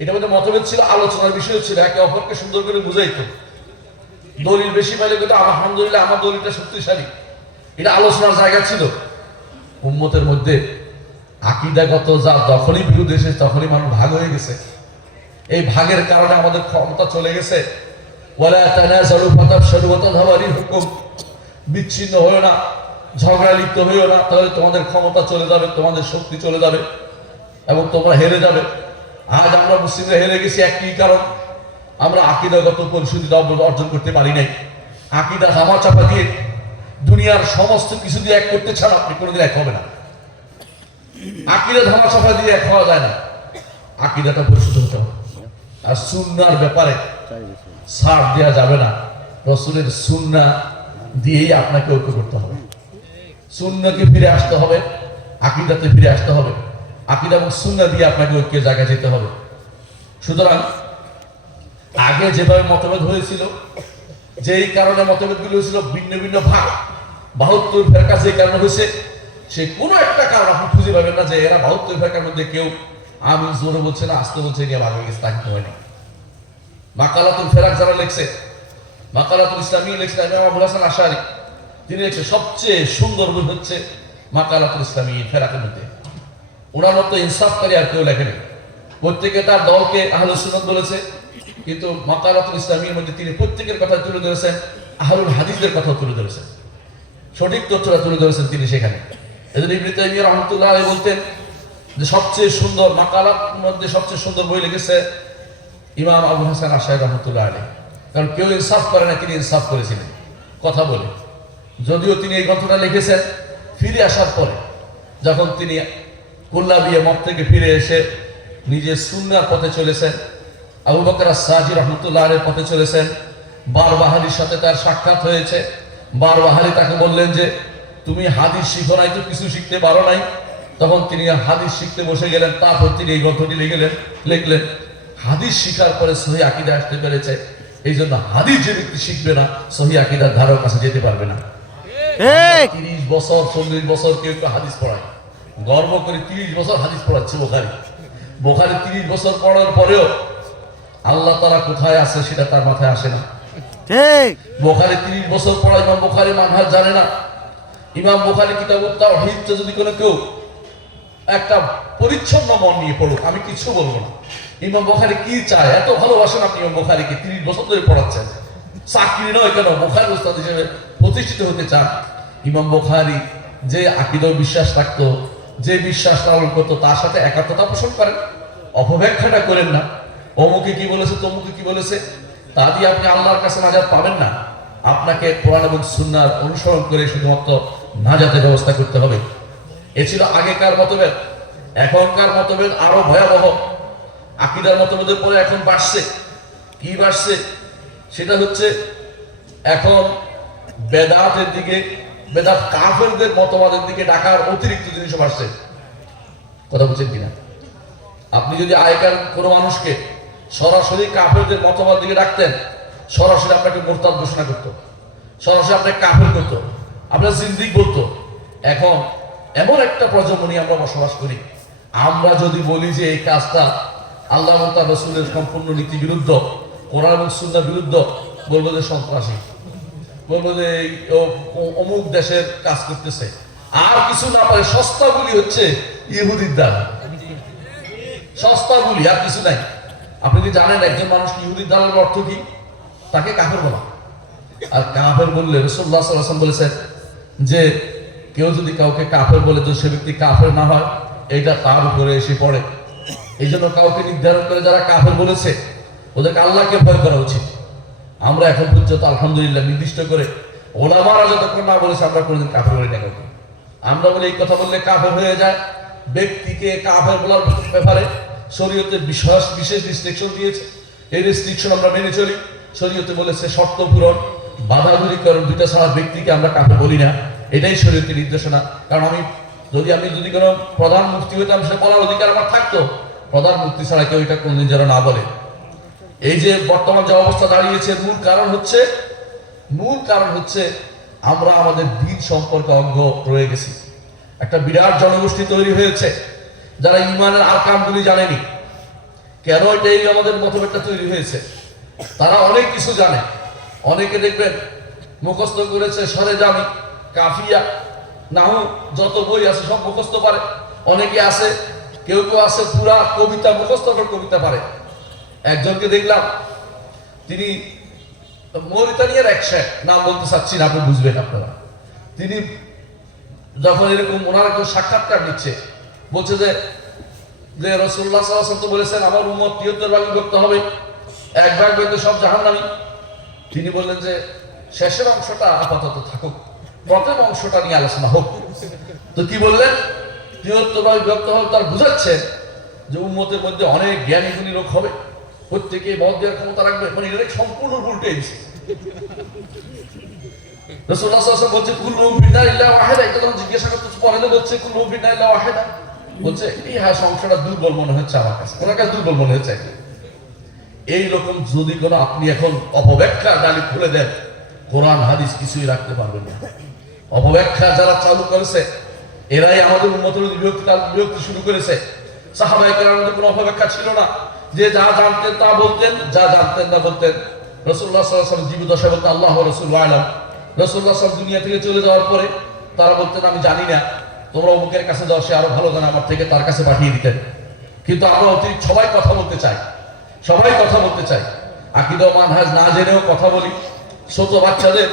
এটা মধ্যে মতভেদ ছিল, আলোচনার বিষয় ছিল, একে অপরকে সুন্দর করে বুঝাইতো। দলিল বেশি পাইলে কিন্তু আলহামদুলিল্লাহ আমার দলিলটা শক্তিশালী, এটা আলোচনার জায়গা ছিল। উম্মতের মধ্যে আকীদাগত যা যখনই বিরোধ এসেছে তখনই মানুষ ভাগ হয়ে গেছে। এই ভাগের কারণে আমাদের ক্ষমতা চলে গেছে। ওয়ালা তানাযালু ফাতাফশালু ওয়া তাযহাবা রিহুকুম, বিচ্ছিন্ন হয়ো না, ঝগড়া লিপ্ত হইও না, তাহলে তোমাদের ক্ষমতা চলে যাবে, তোমাদের শক্তি চলে যাবে এবং তোমরা হেরে যাবে। আজ আমরা মুসলিমরা হেরে গেছি একটি কারণ, আমরা আকীদাগত পরিশুদ্ধি অর্জন করতে পারি নাই। আকীদা ধামাচাপা দিয়ে দুনিয়ার সমস্ত কিছু দিয়ে এক করতে ছাড়া আপনি কোনোদিন এক হবে না। আকীদা ধামাচাপা দিয়ে এক হওয়া যায় না, আকীদাটা পরিশুদ্ধ হতে হবে। আর সুন্নাহর ব্যাপারে ছাড় দেওয়া যাবে না। রাসূলের সুন্নাহ দিয়েই আপনাকে ঐক্য করতে হবে, সুন্নাহকে ফিরে আসতে হবে, আকীদাতে ফিরে আসতে হবে, আকীদা এবং সুন্নাহ দিয়ে আপনাকে ঐক্যের জায়গায় যেতে হবে। সুতরাং আগে যেভাবে মতভেদ হয়েছিল, যেই কারণে মতভেদগুলো হয়েছিল ভিন্ন ভিন্ন ভাগ, 72 ফেরকা যে কারণে হয়েছে, সে কোনো একটা কারণ আপনি খুঁজে পাবেন না যে এরা 72 ফেরকার মধ্যে কেউ আমি জোরে বলছে না আস্তে বলছে নিয়ে ভাগ হয়ে গেছে, তা কিন্তু হয়নি। মাকালাতুল ফেরাক যারা লিখছে, মাকালাতুল ইসলামী লিখছে ইমাম আবুল হাসান আশআরী, তিনি লিখছে সবচেয়ে সুন্দর বই হচ্ছে মাকালাতুল ইসলামী ফেরাকের মধ্যে। ওনার মতো ইনসাফকারী আর কেউ লেখেনি। প্রত্যেকে তার দলকে আহলুস সুন্নাত বলেছে, কিন্তু মাকালাতুল ইসলামীর মধ্যে তিনি প্রত্যেকের কথা তুলে ধরেছেন, আহলুল হাদিসদের কথাও তুলে ধরেছেন, সঠিক তথ্যটা তুলে ধরেছেন তিনি সেখানে। এজন্য ইবনে তাইমিয়া রাহমাতুল্লাহ আলাইহি বলতেন যে সবচেয়ে সুন্দর মাকালার মধ্যে সবচেয়ে সুন্দর বই লিখেছে ইমাম আবুল হাসান আশআরী রাহমাতুল্লাহ আলাইহি। কারণ কেউ ইনসাফ করে না, তিনি ইনসাফ করেছিলেন কথা বলে। যদিও তিনি এই গ্রন্থটা লিখেছেন ফিরে আসার পরে, যখন তিনি কুল্লাবিয়া মত থেকে ফিরে এসে নিজের সুন্নাহর পথে চলেছেন, আবু বকর আস-সাজি রাহমাতুল্লাহ আলাইহির পথে চলেছেন। বারবাহারির সাথে তার সাক্ষাৎ হয়েছে। বারবাহারি তাকে বললেন যে তুমি হাদিস শিখো নাই, তো কিছু শিখতে পারো নাই। তখন তিনি হাদিস শিখতে বসে গেলেন। তারপর তিনি এই গ্রন্থটি লিখলেন। হাদিস শিখার পরে সহিহ আকীদা আসতে পেরেছে। এই জন্য হাদিস যে ব্যক্তি শিখবে না, সহিহ আকীদার ধারের কাছে যেতে পারবে না। 30 বছর 40 বছর কেউ কেউ হাদিস পড়ায়, গর্ব করে 30 বছর হাদিস পড়াচ্ছে বোখারি 30 বছর পড়ার পরেও আল্লাহ তাআলা কোথায় আছে সেটা তার মাথায় আসে না। ঠিক, বোখারি 30 বছর পড়া ইমাম বুখারী মানহাজ জানে না। ইমাম বুখারী কিতাবুত তাওহীদ যদি কোনো কেউ একটা পরিচ্ছন্ন মন নিয়ে পড়ুক, আমি কিছু বলবো না। ইমাম বুখারী কি চায়, এত ভালোবাসেন আপনি ইমাম বুখারীকে, 30 বছর ধরে পড়াচ্ছেন, চাকরি নয় কেন বুখারী উস্তাদ হিসেবে প্রতিষ্ঠিত হতে চান। ইমাম বুখারী যে আকীদায় বিশ্বাস রাখতো, যে বিশ্বাস লালন করতো তার সাথে একাত্মতা পোষণ করেন, অপব্যাখ্যাটা করেন না। অমুকে কি বলেছে, তমুকে কি বলেছে, তা দিয়ে আপনি আল্লাহর কাছে নাজাত পাবেন না। আপনাকে কোরআন এবং সুন্নাহর অনুসরণ করে শুধুমাত্র নাজাতের ব্যবস্থা করতে হবে। এ ছিল আগেকার মতভেদ। এখনকার মতভেদ আরো ভয়াবহ। আকীদার মতভেদের পরে এখন বাড়ছে। কি বাড়ছে? সেটা হচ্ছে এখন বেদাতের দিকে, বেদাত কাফেরদের মতবাদের দিকে ডাকার অতিরিক্ত জিনিসও বাড়ছে। কথা বুঝছেন কিনা? আপনি যদি আগেকার কোনো মানুষকে সরাসরি কাফেরদের মতবাদ দিকে ডাকতেন, সরাসরি আপনাকে মুরতাদ ঘোষণা করতো, সরাসরি আপনাকে কাফের করতো, আপনার জিন্দিক বলতো। এখন এমন একটা প্রজন্মে আমরা বসবাস করি, আমরা যদি বলি যে এই কাজটা আল্লাহ এবং তার রাসূলের সম্পূর্ণ নীতি বিরুদ্ধ, কোরআন এবং সুন্নাহর বিরুদ্ধ, বলবো যে সন্ত্রাসী, বলবো যে অমুক দেশের কাজ করতেছে। আর কিছু না পারে সস্তা বলি হচ্ছে ইহুদির দ্বারা, সস্তা বলি আর কিছু নাই। আপনি কি জানেন একজন মানুষ ইহুদির দ্বারার অর্থ কি? তাকে কাফের বলা। আর কাফের বললে রাসূলুল্লাহ সাল্লাল্লাহু আলাইহি ওয়াসাল্লাম বলেছেন যে কেউ যদি কাউকে কাফের বলে তো সে ব্যক্তি কাফের না হয়, এটা তার উপরে এসে পড়ে। এই জন্য কাউকে নির্ধারণ করে যারা কাফের বলেছে ওদেরকে আল্লাহকে ভয় করা উচিত। আমরা এখন পর্যন্ত আলহামদুলিল্লাহ নির্দিষ্ট করে ওলামারা যতক্ষণ না বলেছে আমরা কোনোদিন কাফের বলি না কাউকে। আমরা বলি এই কথা বললে কাফের হয়ে যায়। ব্যক্তিকে কাফের বলার ব্যাপারে শরীয়তে বিশেষ রেস্ট্রিকশন দিয়েছে। এই রেস্ট্রিকশন আমরা মেনে চলি। শরীয়তে বলেছে শর্ত পূরণ, বাধা দূরীকরণ, দুইটা ছাড়া ব্যক্তিকে আমরা কাফের বলি না। এটাই শরীয়তের নির্দেশনা। কারণ আমি যদি কোনো প্রধান মুফতি হইতাম, সে বলার অধিকার আমার থাকতো। প্রধান মুফতি ছাড়া কেউ এটা কোনদিন যেন না বলে। এই যে বর্তমান যে অবস্থা দাঁড়িয়েছে, মূল কারণ হচ্ছে আমরা আমাদের দিন সম্পর্কে অজ্ঞ রয়ে গেছি। একটা বিরাট জনগোষ্ঠী তৈরি হয়েছে যারা ইমানের আরকামগুলি জানেনি। কেন এটাই আমাদের মতভেদটা তৈরি হয়েছে? তারা অনেক কিছু জানে। অনেকে দেখবেন মুখস্থ করেছে সরেজামি, কাফিয়া, নাহু, যত বই আছে সব মুখস্থ পারে। অনেকে আছে, কেউ আছে পুরা কবিতা মুখস্থ করে কবিতা পারে। একজনকে দেখলাম, তিনি মৌরিতানিয়ার এক শেখ, নাম বলতে চাচ্ছি না, আপনি বুঝবেন আপনারা। তিনি যখন এরকম ওনার একজন সাক্ষাৎকার নিচ্ছে, বলছে যে রাসূলুল্লাহ সাল্লাল্লাহু আলাইহি ওয়াসাল্লাম তো বলেছেন আমার উম্মত ৭৩ ভাগে বিভক্ত হবে, এক ভাগ হইতে সব জাহান্নামী। তিনি বললেন যে শেষের অংশটা আপাতত থাকুক, প্রথম অংশটা নিয়ে আলোচনা হোক। তো কি বললেন? ৭৩ ভাগে বিভক্ত হবে, তার বুঝাচ্ছে যে উম্মতের মধ্যে অনেক জ্ঞানী গুণী লোক হবে, প্রত্যেকে মত দেওয়ার ক্ষমতা রাখবে। মানে এটা সম্পূর্ণ উল্টে দিচ্ছে। রাসূলুল্লাহ সাল্লাল্লাহু আলাইহি ওয়াসাল্লাম বলছে কুল্লুহুম ফিন্নার ইল্লা ওয়াহিদা। এটা যখন জিজ্ঞাসা করতে পরে বলছে কুল্লুহুম ফিন্নার ইল্লা ওয়াহিদা, বলছে এই সংসারটা দুর্বল মনে হচ্ছে আমার কাছে, ওনার কাছে দুর্বল মনে হচ্ছে। এইরকম যদি কোনো আপনি এখন অপব্যাখ্যা ডালি খুলে দেন, কোরআন হাদিস কিছুই রাখতে পারবেন না। অপব্যাখ্যা যারা চালু করেছে এরাই আমাদের উম্মতের বিভক্তি শুরু করেছে। সাহাবায়ে কেরামদের কোনো অপব্যাখ্যা ছিল না, যে যা জানতেন তা বলতেন, যা জানতেন না বলতেন। রাসূলুল্লাহ সাল্লাল্লাহু আলাইহি ওয়াসাল্লাম জীবদ্দশায় বলতেন আল্লাহ ওয়া রাসূলুহু আ'লাম। রাসূলুল্লাহ সাল্লাল্লাহু আলাইহি দুনিয়া থেকে চলে যাওয়ার পরে তারা বলতেন আমি জানি না, তোমরা অমুকের কাছে যাও, সে আরো ভালো জানে আমার থেকে, তার কাছে পাঠিয়ে দিতেন। কিন্তু আমরা অতিরিক্ত সবাই কথা বলতে চাই, আকীদা ও মানহাজ না জেনেও কথা বলি। ছোট বাচ্চাদের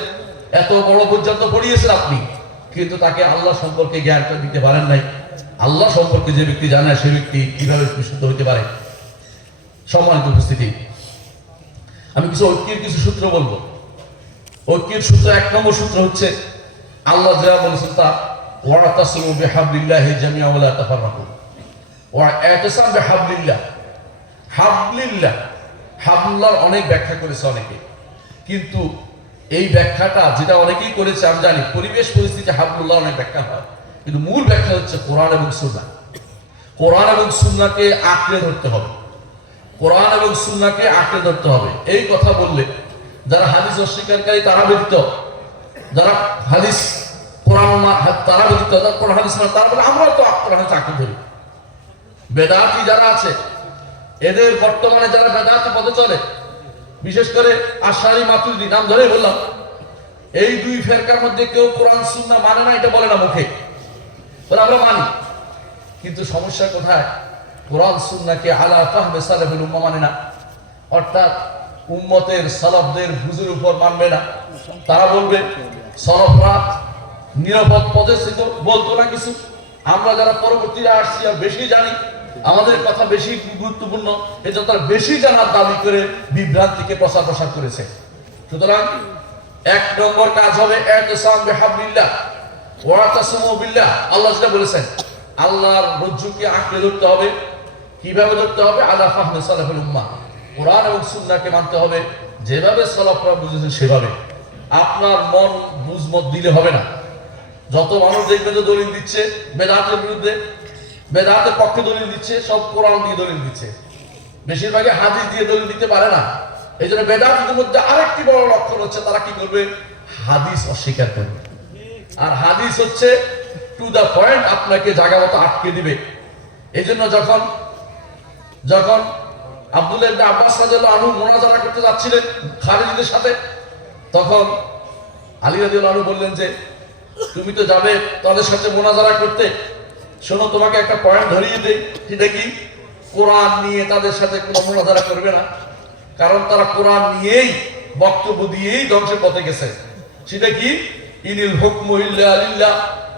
এত বড় পর্যন্ত পড়িয়েছেন আপনি, কিন্তু তাকে আল্লাহ সম্পর্কে জ্ঞানটা দিতে পারেন নাই। আল্লাহ সম্পর্কে যে ব্যক্তি জানে সে ব্যক্তি কিভাবে বিশুদ্ধ হতে পারে? সম্মানিত উপস্থিতি, আমি কিছু সূত্র বলবো। ঐক্যের সূত্র, ১ নম্বর সূত্র হচ্ছে আল্লাহ যা বলেছেন তা, ওয়াতাসিমু বিহাবলিল্লাহি জামিআ ওয়া লা তাফাররাকু। ওয়াতাসাম বিহাবলিল্লাহ, হাবলুল্লাহর অনেক ব্যাখ্যা করেছে অনেকে, কিন্তু এই ব্যাখ্যাটা যেটা অনেকেই করেছে আমি জানি, পরিবেশ পরিস্থিতি হাবলুল্লাহ অনেক ব্যাখ্যা হয়, কিন্তু মূল ব্যাখ্যা হচ্ছে কোরআন এবং সুন্নাহ। কোরআন এবং সুন্নাহকে আঁকড়ে ধরতে হবে, কোরআন এবং সুন্নাহকে আঁকড়ে ধরতে হবে। এই কথা বললে যারা হাদিস অস্বীকারী তারা ব্যতীত, যারা হাদিস কোরআন তারা ব্যতীত, যারা কোরআন হাদিস না তারা বলে আমরা তো কোরআন হাদিস আঁকড়ে ধরি। বেদাতি যারা আছে, এদের বর্তমানে যারা বেদাতি পথে চলে, বিশেষ করে আশআরী মাতুরিদি, নাম ধরে বললাম, এই দুই ফেরকার মধ্যে কেউ কোরআন সুন্নাহ মানে না, এটা বলে না মুখে, বলে আমরা মানি। কিন্তু সমস্যা কোথায়? কোরআন সুন্নাহকে আলা ফাহমে সালাফুল উম্মাহ মানে না, অর্থাৎ উম্মতের সালাফদের বুঝের উপর মানবে না। তারা বলবে সালাফরা নিরাপদ পথে ছিল, বলতো না কিছু, আমরা যারা পরবর্তীরা আসছি আর বেশি জানি, আমাদের কথা বেশি গুরুত্বপূর্ণ, এটা তারা বেশি জানার দাবি করে বিভ্রান্তিকে প্রসার করেছে। সুতরাং এক নম্বর কাজ হবে ইতিসাম বিহাবলিল্লাহ ওয়া তাসামু বিল্লাহ। আল্লাহ যেটা বলেছেন, আল্লাহর রজ্জুকে আঁকড়ে ধরতে হবে। কিভাবে ধরতে হবে? আলা ফাহমি সালাফুল উম্মাহ, কোরআন এবং সুন্নাহকে মানতে হবে যেভাবে সালাফরা বুঝেছেন সেভাবে। আপনার মন বুঝমত দিলে হবে না। যত মানুষ দেখবেন যে দলিল দিচ্ছে বেদাতের বিরুদ্ধে, বেদাতের পক্ষে দলিল দিচ্ছে, সব কোরআন দিয়ে দলিল দিচ্ছে, বেশিরভাগই হাদিস দিয়ে দলিল দিতে পারে না। এই জন্য বেদাতের মধ্যে আরেকটি বড় লক্ষণ হচ্ছে তারা কি করবে? হাদিস অস্বীকার করবে। আর হাদিস হচ্ছে টু দা পয়েন্ট, আপনাকে জায়গা মতো আটকে দিবে। এই জন্য যখন আব্দুল্লাহ ইবনে আব্বাস রাদিয়াল্লাহু আনহু মুনাজারা করতে যাচ্ছিলেন খালিদের সাথে, তখন আলী রাদিয়াল্লাহু আনহু বললেন যে তুমি তো যাবে তাদের সাথে মুনাজারা করতে, শোনো তোমাকে একটা পয়েন্ট ধরিয়ে দেই, সেটা কি? কোরআন নিয়ে তাদের সাথে কোনো মুনাজারা করবে না, কারণ তারা কোরআন নিয়েই বক্তব্য দিয়েই ধ্বংসের পথে গেছে। সেটা কি? ইনিল হুকমু ইল্লা লিল্লাহ,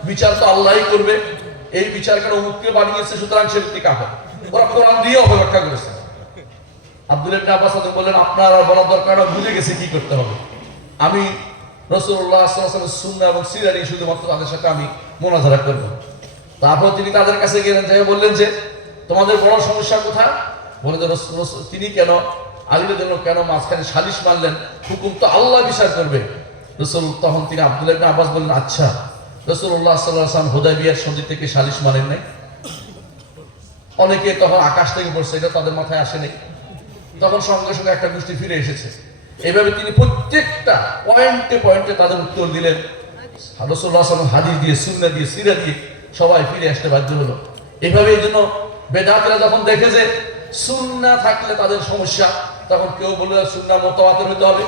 বিচার তো আল্লাহই করবে, এই বিচার কেন অমুককে বানিয়েছে, সুতরাং সে ব্যক্তি কাফের। ওরা কোরআন দিয়ে অপব্যাখ্যা করেছে। আব্দুল্লাহ ইবনে আব্বাস বললেন আপনার আর বলার দরকার না, বুঝে গেছে কি করতে হবে। আমি রাসূলুল্লাহ সাল্লাল্লাহু আলাইহি ওয়াসাল্লামের সুন্নাহ এবং সিরাত নিয়ে শুধুমাত্র তাদের সাথে আমি মুনাজারা করব। তারপর তিনি তাদের কাছে গেলেন, যাই বললেন যে তোমাদের বড় সমস্যা কোথায়? বলে যে তিনি কেন আলীর জন্য কেন মাঝখানে সালিশ মারলেন? হুকুম তো আল্লাহ বিচার করবে। রাসূল তখন তিনি আব্দুল্লাহ ইবনে আব্বাস বললেন, আচ্ছা রাসূলুল্লাহ সাল্লাল্লাহু আলাইহি ওয়াসাল্লাম হুদায়বিয়ার সন্ধি থেকে সালিশ মানেন নাই? অনেকে তখন আকাশ থেকে পড়ছে, এটা তাদের মাথায় আসেনি। তখন সঙ্গে সঙ্গে একটা গোষ্ঠী ফিরে এসেছে। এইভাবে তিনি প্রত্যেকটা পয়েন্টে পয়েন্টে তাদের উত্তর দিলেন। রাসূলুল্লাহ সাল্লাল্লাহু আলাইহি ওয়াসাল্লাম হাদিস দিয়ে, সুন্নাহ দিয়ে, সিরাত দিয়ে সবাই ফিরে আসতে বাধ্য হলো। এইভাবে এই জন্য বেদাতীরা যখন দেখে যে সুন্নাহ থাকলে তাদের সমস্যা, তখন কেউ বলে সুন্নাহ মুতাওয়াতির হতে হবে,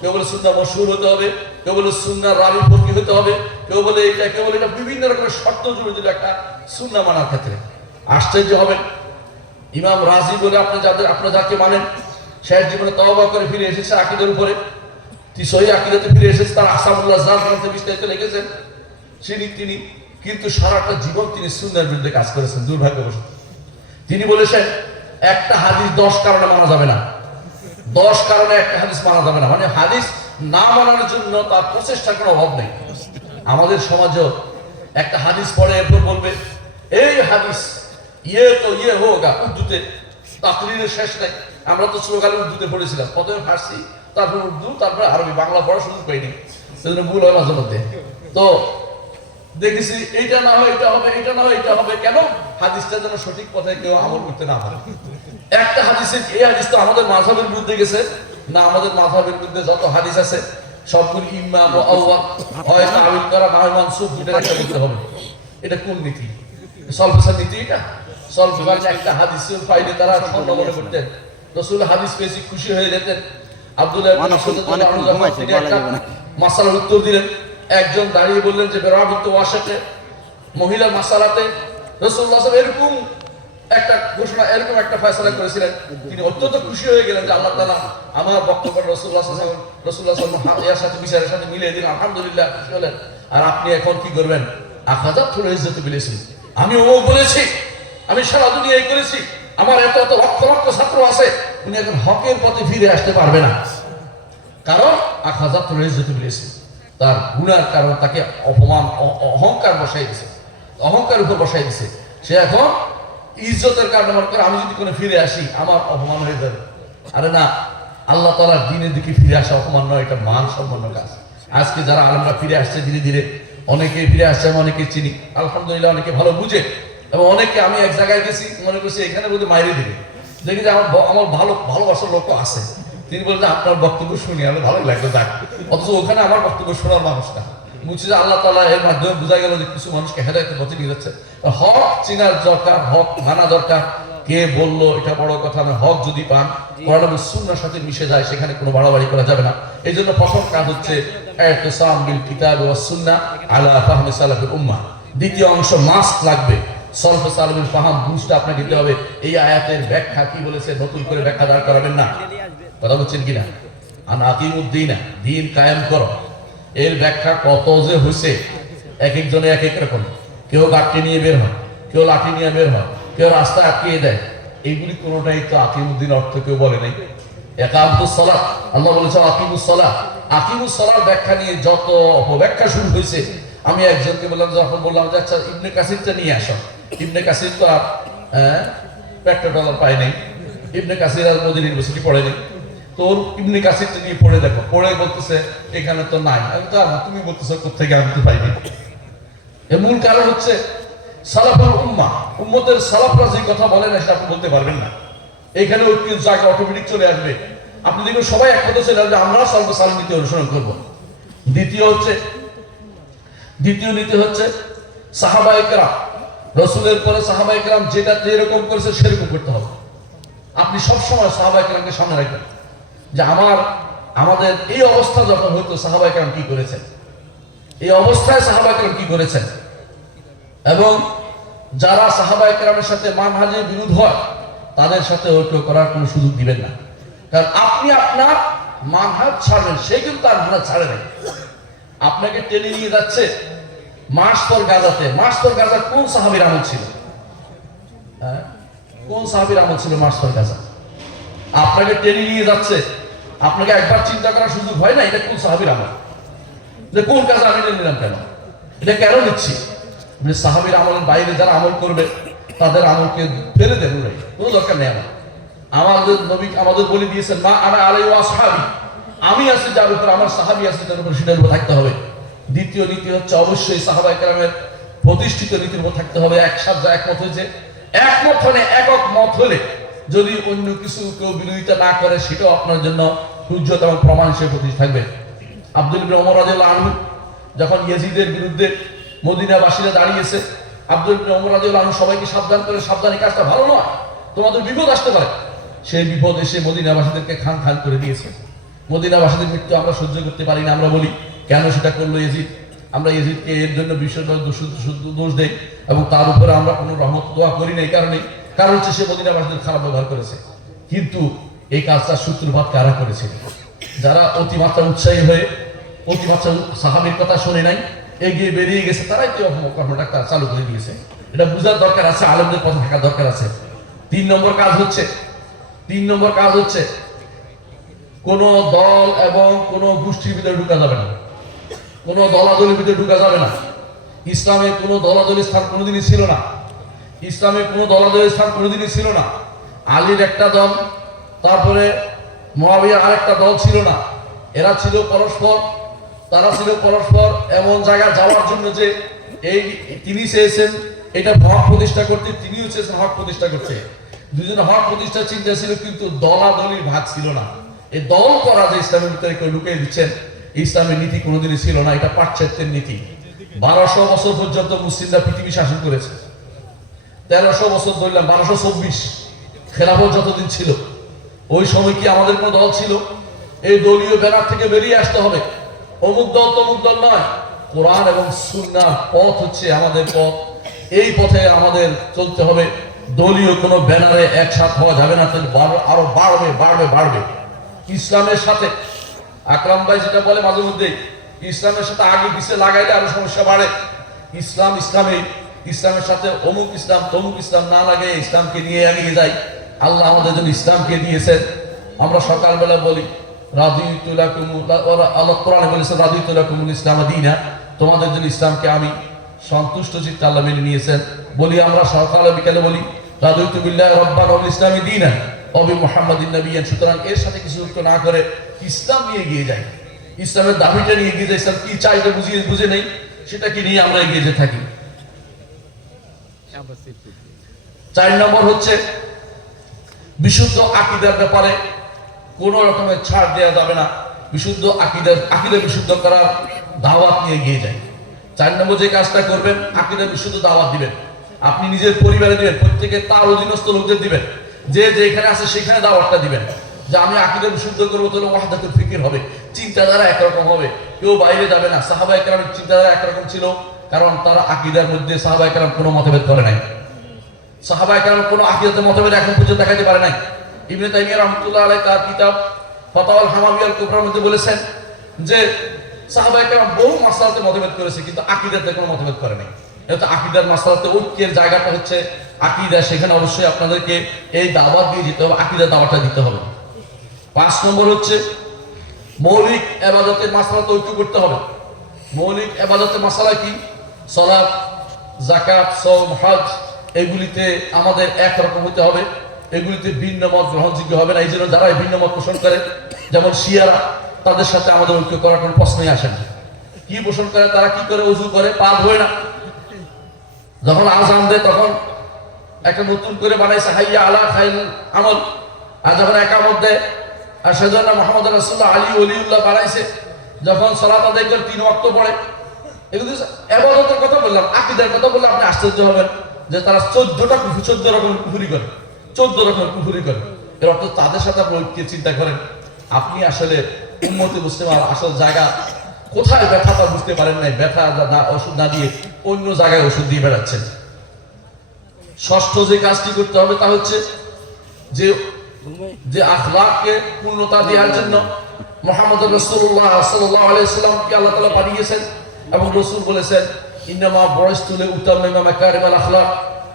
কেউ বলে সুন্নাহ মাশহুর হতে হবে, কেউ বলে সুন্নাহ রাবি ফকি হতে হবে, কেউ বলে এটা, কেউ বলে এটা, বিভিন্ন রকমের শর্ত জুড়ে দিল একটা সুন্নাহ মানার ক্ষেত্রে। আশ্চর্য হবেন, ইমাম রাজি বলে আপনি যাকে মানেন, শেষ জীবনে তওবা করে ফিরে এসেছে আকীদার উপরে, সহিহ আকীদাতে ফিরে এসেছে, তার আহসাবুল্লাহ জান গ্রন্থে বিস্তারিত লিখেছেন তিনি কিন্তু সারাটা জীবন তিনি সুন্নাহর বিরুদ্ধে কাজ করেছেন। দুর্ভাগ্যবশত তিনি বলেছেন একটা হাদিস 10 কারণে মানা যাবে না, 10 কারণে একটা হাদিস মানা যাবে না, মানে হাদিস না মানার জন্য তার প্রচেষ্টার কোনো অভাব নেই। আমাদের সমাজেও একটা হাদিস পড়ে এরপর বলবে এই হাদিস ইয়ে হোগা, উর্দুতে তাকরীরের শেষ নাই। আমরা তো স্লোগানে উর্দুতে পড়েছিলাম, প্রথমে ফার্সি, তারপর উর্দু, তারপর আরবি, বাংলা পড়ার সুযোগ পাইনি, সেজন্য ভুল হয় মাঝে মধ্যে। তো দেখেছি এইটা না হয় এটা হবে, এটা না হয় এটা হবে, কেন? হাদিসটা যেন সঠিক পথে কেউ আমল করতে না পারে। একটা হাদিসের এই হাদিস তো আমাদের মাযহাবের বিরুদ্ধে গেছে না, আমাদের মাযহাবের বিরুদ্ধে যত হাদিস আছে সবগুলি ইম্মা মুআওয়াল, হয় তাওয়িল করা, না হয় মানসুখ, দুটো একটা করতে হবে। এটা কোন নীতি? সলফেসার নীতি এটা? সলফেসার একটা হাদিসের পাইলে তারা স্বর্ণ মনে করতেন, রাসূল হাদিস পেয়েছি খুশি হয়ে যেতেন। আব্দুল্লাহ ইবনে মাসউদ তিনি একটা মাসালার উত্তর দিলেন, একজন দাঁড়িয়ে বললেন যে বেরাবিত ওয়াশাতে মহিলার মাসালাতে রাসূলুল্লাহ সাল্লাল্লাহু আলাইহি ওয়াসাল্লাম এরকম একটা ঘোষণা, এরকম একটা ফয়সালা করেছিলেন। তিনি অত্যন্ত খুশি হয়ে গেলেন যে আল্লাহ তাআলা আমার বক্তব্য রাসূলুল্লাহ সাল্লাল্লাহু আলাইহি ওয়াসাল্লাম এর সাথে বিচারের সাথে মিলিয়ে দিলেন, আলহামদুলিল্লাহ খুশি হলেন। আর আপনি এখন কি করবেন? আখাযাতুল ইজ্জতি বিল ইসম, আমি ও বলেছি, আমি সারা দুনিয়ায় করেছি, আমার এত এত লক্ষ লক্ষ ছাত্র আছে, উনি এখন হকের পথে ফিরে আসতে পারবে না, কারণ আখাযাতুল ইজ্জতি বিল ইসম, তার গুনার কারণ তাকে অপমান, অহংকার বসাই দিছে, অহংকার উপর বসাই দিছে। সে এখন ইজ্জতের কারণে মনে করে আমি যদি কোনো ফিরে আসি আমার অপমান হয়ে যাবে। আরে না, আল্লাহ তাআলার দ্বীনের দিকে ফিরে আসা অপমান নয়, এটা মান সম্মানের কাজ। আজকে যারা আলেমরা ফিরে আসছে ধীরে ধীরে, অনেকে ফিরে আসছে, আমি অনেকে চিনি আলহামদুলিল্লাহ, অনেকে ভালো বুঝে, এবং অনেকে আমি এক জায়গায় গেছি মনে করছি এখানে বোধহয় মাইরে দিবে, দেখি যে আমার ভালোবাসার লোক আছে, তিনি বললেন আপনার বক্তব্য শুনি আমি ভালো লাগলো যাক, অথচ ওখানে আমার বক্তব্য শোনার মানুষ না। বুঝছি যে আল্লাহ তাআলা এর মাধ্যমে বোঝা গেল যে কিছু মানুষকে হেদায়েতের পথে নিয়ে যাচ্ছে। হক চিনার দরকার, হক মানা দরকার। কে বললো এটা বড় কথা না, হক যদি পান কোরআন এবং সুন্নাহর সাথে মিশে যায় সেখানে কোনো বাড়াবাড়ি করা যাবে না। এই জন্য প্রথম কাজ হচ্ছে ইতিসাম বিল কিতাব ওয়াস সুন্নাহ আলা ফাহমি সালাফিল উম্মাহ। দ্বিতীয় অংশ মাস্ট লাগবে, সলফে সালাফিল ফাহাম, বুঝতে আপনাকে দিতে হবে এই আয়াতের ব্যাখ্যা কি বলেছে, নতুন করে ব্যাখ্যা দাঁড় করাবেন না। কথা বলছেন কিনা? আন আকিমুদ্দিনা, দিন কায়েম করো, এর ব্যাখ্যা কত যে হয়েছে এক একজনে এক এক রকম। কেউ গাড়ি নিয়ে বের হয়, কেউ লাঠি নিয়ে বের হয়, কেউ রাস্তায় আটকিয়ে দেয়। এইগুলি কোনোটাই তো আকিমুদ্দিন অর্থ কেউ বলে নাই। একামতুস সালাত, আল্লাহ বলেছে আকিমুস সালাত। আকিমুস সালাত ব্যাখ্যা নিয়ে যত অপব্যাখ্যা শুরু হয়েছে। আমি একজনকে বললাম, যখন বললাম যে আচ্ছা ইবনে কাসিরটা নিয়ে আসো, ইবনে কাসির তো আর $1 পায় নাই, ইবনে কাসির আর মদিনা ইউনিভার্সিটি পড়ে নাই, তো ইবনে কাসিরটা নিয়ে পড়ে দেখো, পড়ে বলতেছে এখানে তো নাই। আমি তো তুমি বলতেছো কোথেকে, আমি তো পাইনি। এর মূল কারণ হচ্ছে সালাফুল উম্মাহ, উম্মতের সালাফরা যে কথা বলে না সেটা আপনি বলতে পারবেন না। এখানে ঐক্যের জায়গা অটোমেটিক চলে আসবে। আপনি দেখবেন সবাই একমত চলে আসবে, আমরা সালাফুল নীতি অনুসরণ করব। দ্বিতীয় নীতি হচ্ছে সাহাবায়ে কেরাম, রাসূলের পরে সাহাবায়ে কেরাম যেটা যেরকম করেছে সেরকম করতে হবে। আপনি সবসময় সাহাবায়ে কেরামকে সামনে রাখবেন যে আমাদের এই অবস্থা যখন হতো সাহাবায়ে কেরাম কি করেছেন, এই অবস্থায় সাহাবায়ে কেরাম কি করেছেন। এবং যারা সাহাবায়ে কেরামের সাথে মানহাজের বিরোধ হয় তাদের সাথে ঐক্য করার কোনো সুযোগ দিবেন না। কারণ আপনি আপনার মানহাজ ছাড়বেন, সে কিন্তু তার মানহাজ ছাড়ে নাই। আপনাকে টেনে নিয়ে যাচ্ছে মাসতর গাজাতে। মাসতর গাজা কোন সাহাবীর আমল ছিল? কোন সাহাবীর আমল ছিল মাসতর গাজা? আপনাকে টেনে নিয়ে যাচ্ছে, আপনাকে একবার চিন্তা করার সুযোগ হয় না এটা কোন সাহাবীর আমল, যে কোন কাজে আমি নিলাম, কেন এটা কেন নিচ্ছি? সাহাবীর আমলের বাইরে যারা আমল করবে তাদের আমলকে ফেলে দেন, কোনো দরকার নেই। আমাদের নবী আমাদের বলে দিয়েছেন, মা আনা আলাইহি ওয়া আসহাবি, আমি আছি যার উপর, আমার সাহাবী আছে তার উপর, সেটার উপর থাকতে হবে। দ্বিতীয় নীতি হচ্ছে অবশ্যই সাহাবায়ে কেরামের প্রতিষ্ঠিত নীতির উপর থাকতে হবে। একসাথে একমত হয়েছে, একমত হলে, একক মত হলে যদি অন্য কিছু কেউ বিরোধিতা না করে সেটাও আপনার জন্য হুজ্জত এবং প্রমাণ হিসেবে প্রতিষ্ঠিত থাকবে। আব্দুল ইবনে ওমর রাদিয়াল্লাহু আনহু যখন ইয়াজিদের বিরুদ্ধে মদিনাবাসীরা দাঁড়িয়েছে, আব্দুল ইবনে ওমর রাদিয়াল্লাহু আনহু সবাইকে সাবধান করে, সাবধানী কাজটা ভালো নয়, তোমাদের বিপদ আসতে পারে। সেই বিপদ এসে মদিনাবাসীদেরকে খান খান করে দিয়েছে। মদিনাবাসীদের মৃত্যু আমরা সহ্য করতে পারি না, আমরা বলি কেন সেটা করলো ইয়াজিদ। আমরা ইয়াজিদকে এর জন্য বিশ্বজয় দোষ দেই এবং তার উপরে আমরা কোনো রহমত দোয়া করি না। এই কারণ হচ্ছে সে মদিনাবাসীদের খারাপ ব্যবহার করেছে। কিন্তু এই কাজটা সূত্রপাত কারা করেছে? যারা অতিমাত্রা উৎসাহী হয়ে অতিমাত্রা সাহাবীর কথা শুনে নাই, এগিয়ে বেরিয়ে গেছে, তারাই তো কর্মটা চালু করে দিয়েছে। এটা বোঝার দরকার আছে, আলেমদের পথে থাকার দরকার আছে। তিন নম্বর কাজ হচ্ছে কোন দল এবং কোন গোষ্ঠীর ভিতরে ঢুকা যাবে না, কোন দলাদলের ভিতরে ঢুকা যাবে না। ইসলামের কোন দলাদলের স্থান কোনোদিনই ছিল না, ইসলামের কোন দলাদলের স্থান কোনোদিনই ছিল না। আলীর একটা দল, তারপরে মুআবিয়ার আরেকটা দল ছিল না। এরা ছিল পরস্পর, তারা ছিল পরস্পর এমন জায়গায় যাওয়ার জন্য যে এই তিনি চেয়েছেন এটা হক প্রতিষ্ঠা করতে, তিনিও চেয়েছেন হক প্রতিষ্ঠা করতে। দুজনে হক প্রতিষ্ঠার চিন্তা ছিল, কিন্তু দলাদলির ভাগ ছিল না। এই দল করা যে ইসলামের ভিতরে কেউ ঢুকিয়ে দিচ্ছেন, ইসলামের নীতি কোনোদিনই ছিল না। এটা পাশ্চাত্যের নীতি। 1200 বছর পর্যন্ত মুসলিমরা পৃথিবী শাসন করেছে। 1300 বছর ধরলাম, 1224 খেলাফত যতদিন ছিল, ওই সময় কি আমাদের কোনো দল ছিল? এই দলীয় ব্যানার থেকে বেরিয়ে আসতে হবে। অমুক দল তমুক দল নয়, কোরআন এবং সুন্নাহর পথ হচ্ছে আমাদের পথ। এই পথে আমাদের চলতে হবে। দলীয় কোনো ব্যানারে একসাথ হওয়া যাবে না, আরো বাড়বে। ইসলামের সাথে আকরাম ভাই যেটা বলে মাঝে মধ্যে, ইসলামের সাথে আগে পিছিয়ে লাগাইলে আরো সমস্যা বাড়ে। ইসলামের সাথে অমুক ইসলাম তমুক ইসলাম না লাগে, ইসলামকে নিয়ে এগিয়ে যাই। আল্লাহ আমাদের জন্য ইসলামকে দিয়েছেন। আমরা সকালবেলা বলি রাদিতু লাকুম, আল্লাহ কোরআনে বলেছেন রাদিতু লাকুমুল ইসলাম দীনা, তোমাদের জন্য ইসলামকে আমি সন্তুষ্ট চিত্তে আল্লাহ মেনে নিয়েছেন। বলি আমরা সকালে বিকালে বলি রাদিতু বিল্লাহি রাব্বান ওয়াল ইসলামি দীনা ওয়া বি মুহাম্মাদিন নাবিয়্যান। সুতরাং এর সাথে কিছু যুক্ত না করে ইসলাম নিয়ে এগিয়ে যাই, ইসলামের দাবিটা নিয়ে এগিয়ে যাই। ইসলাম কি চাইতে বুঝে নেই, সেটাকে নিয়ে আমরা এগিয়ে যেতে থাকি। 4 নম্বর হচ্ছে বিশুদ্ধ আকীদার ব্যাপারে কোন রকমের ছাড় দেওয়া যাবে না। বিশুদ্ধ আকীদা বিশুদ্ধ করার দাওয়াত নিয়ে এগিয়ে যায়। 4 নম্বর যে কাজটা করবেন, আকীদা বিশুদ্ধ দাওয়াত দিবেন। আপনি নিজের পরিবারে দিবেন, প্রত্যেকে তার অধীনস্থ লোকদের দিবেন, যে যেখানে আছে সেখানে দাওয়াতটা দিবেন যে আমি আকীদা বিশুদ্ধ করবো, তাহলে ওয়াহদাতুল ফিকির হবে, চিন্তাধারা একরকম হবে, কেউ বাইরে যাবে না। সাহাবায়ে কেরামের চিন্তাধারা একরকম ছিল, কারণ তারা আকীদার মধ্যে সাহাবায়ে কেরাম কোনো মতভেদ করে নাই। সাহাবায়ে কেরাম কোনো আকীদাতে মতভেদ এখন পর্যন্ত দেখাতে পারে নাই। ইবনে তাইমিয়া রাহমাতুল্লাহ আলাইহি তার কিতাব ফাতাওয়াল হামাবিয়াল কুবরার মধ্যে বলেছেন যে সাহাবায়ে কেরাম বহু মাসআলাতে মতভেদ করেছে, কিন্তু আকীদাতে কোনো মতভেদ করে নাই। এটা আকীদার মাসআলাতে ঐক্যের জায়গাটা হচ্ছে আকীদা, সেখানে অবশ্যই আপনাদেরকে এই দাওয়াত দিয়ে যেতে হবে, আকীদার দাওয়াতটা দিতে হবে। 5 নম্বর হচ্ছে মৌলিক ইবাদতের মাসআলাতে ঐক্য করতে হবে। মৌলিক ইবাদতের মাসআলা কি? সালাত, যাকাত, সাওম, হজ, এগুলিতে আমাদের একরকম হতে হবে, এগুলিতে ভিন্ন মত গ্রহণযোগ্য হবে না। এই জন্য যারা ভিন্ন মত পোষণ করে, যেমন শিয়ারা, তাদের সাথে আমাদের ঐক্য করার কোনো প্রশ্নই আসে না। কি পোষণ করে? তারা কি করে? ওযু করে, পা ধোয় না। যখন আযান দেয় তখন একটা নতুন করে বানাইছে হাইয়া আলা খাইল আমল, আর যখন একামত দেয়, আর সেজন্য মুহাম্মদ রাসূলুল্লাহ আলী ওলিউল্লাহ বানাইছে, যখন সালাত আদায় করে 3 ওয়াক্ত পড়ে। এগুলো ইবাদতের কথা বললাম, আকীদার কথা বললে আপনি আশ্চর্য হবেন যে তারা 14 রকমের কুফরি করে, 14 রকমের কুফরি করে। এর অর্থ তাদের সাথে আপনি ঐক্য চিন্তা করেন, আপনি আসলে উম্মতে মুসলিমার আসল জায়গা কোথায় ব্যথাটা বুঝতে পারেন নাই, ব্যথা ওষুধ না দিয়ে অন্য জায়গায় ওষুধ দিয়ে বেড়াচ্ছেন। ষষ্ঠ যে কাজটি করতে হবে তা হচ্ছে যে আখলাককে পূর্ণতা দেওয়ার জন্য মুহাম্মদ রাসূলুল্লাহ সাল্লাল্লাহু আলাইহি সাল্লামকে আল্লাহ তাআলা পাঠিয়েছেন এবং রাসূল বলেছেন ইন্নামা বুইসতু লিউতাম্মিমা মাকারিমাল আখলাক।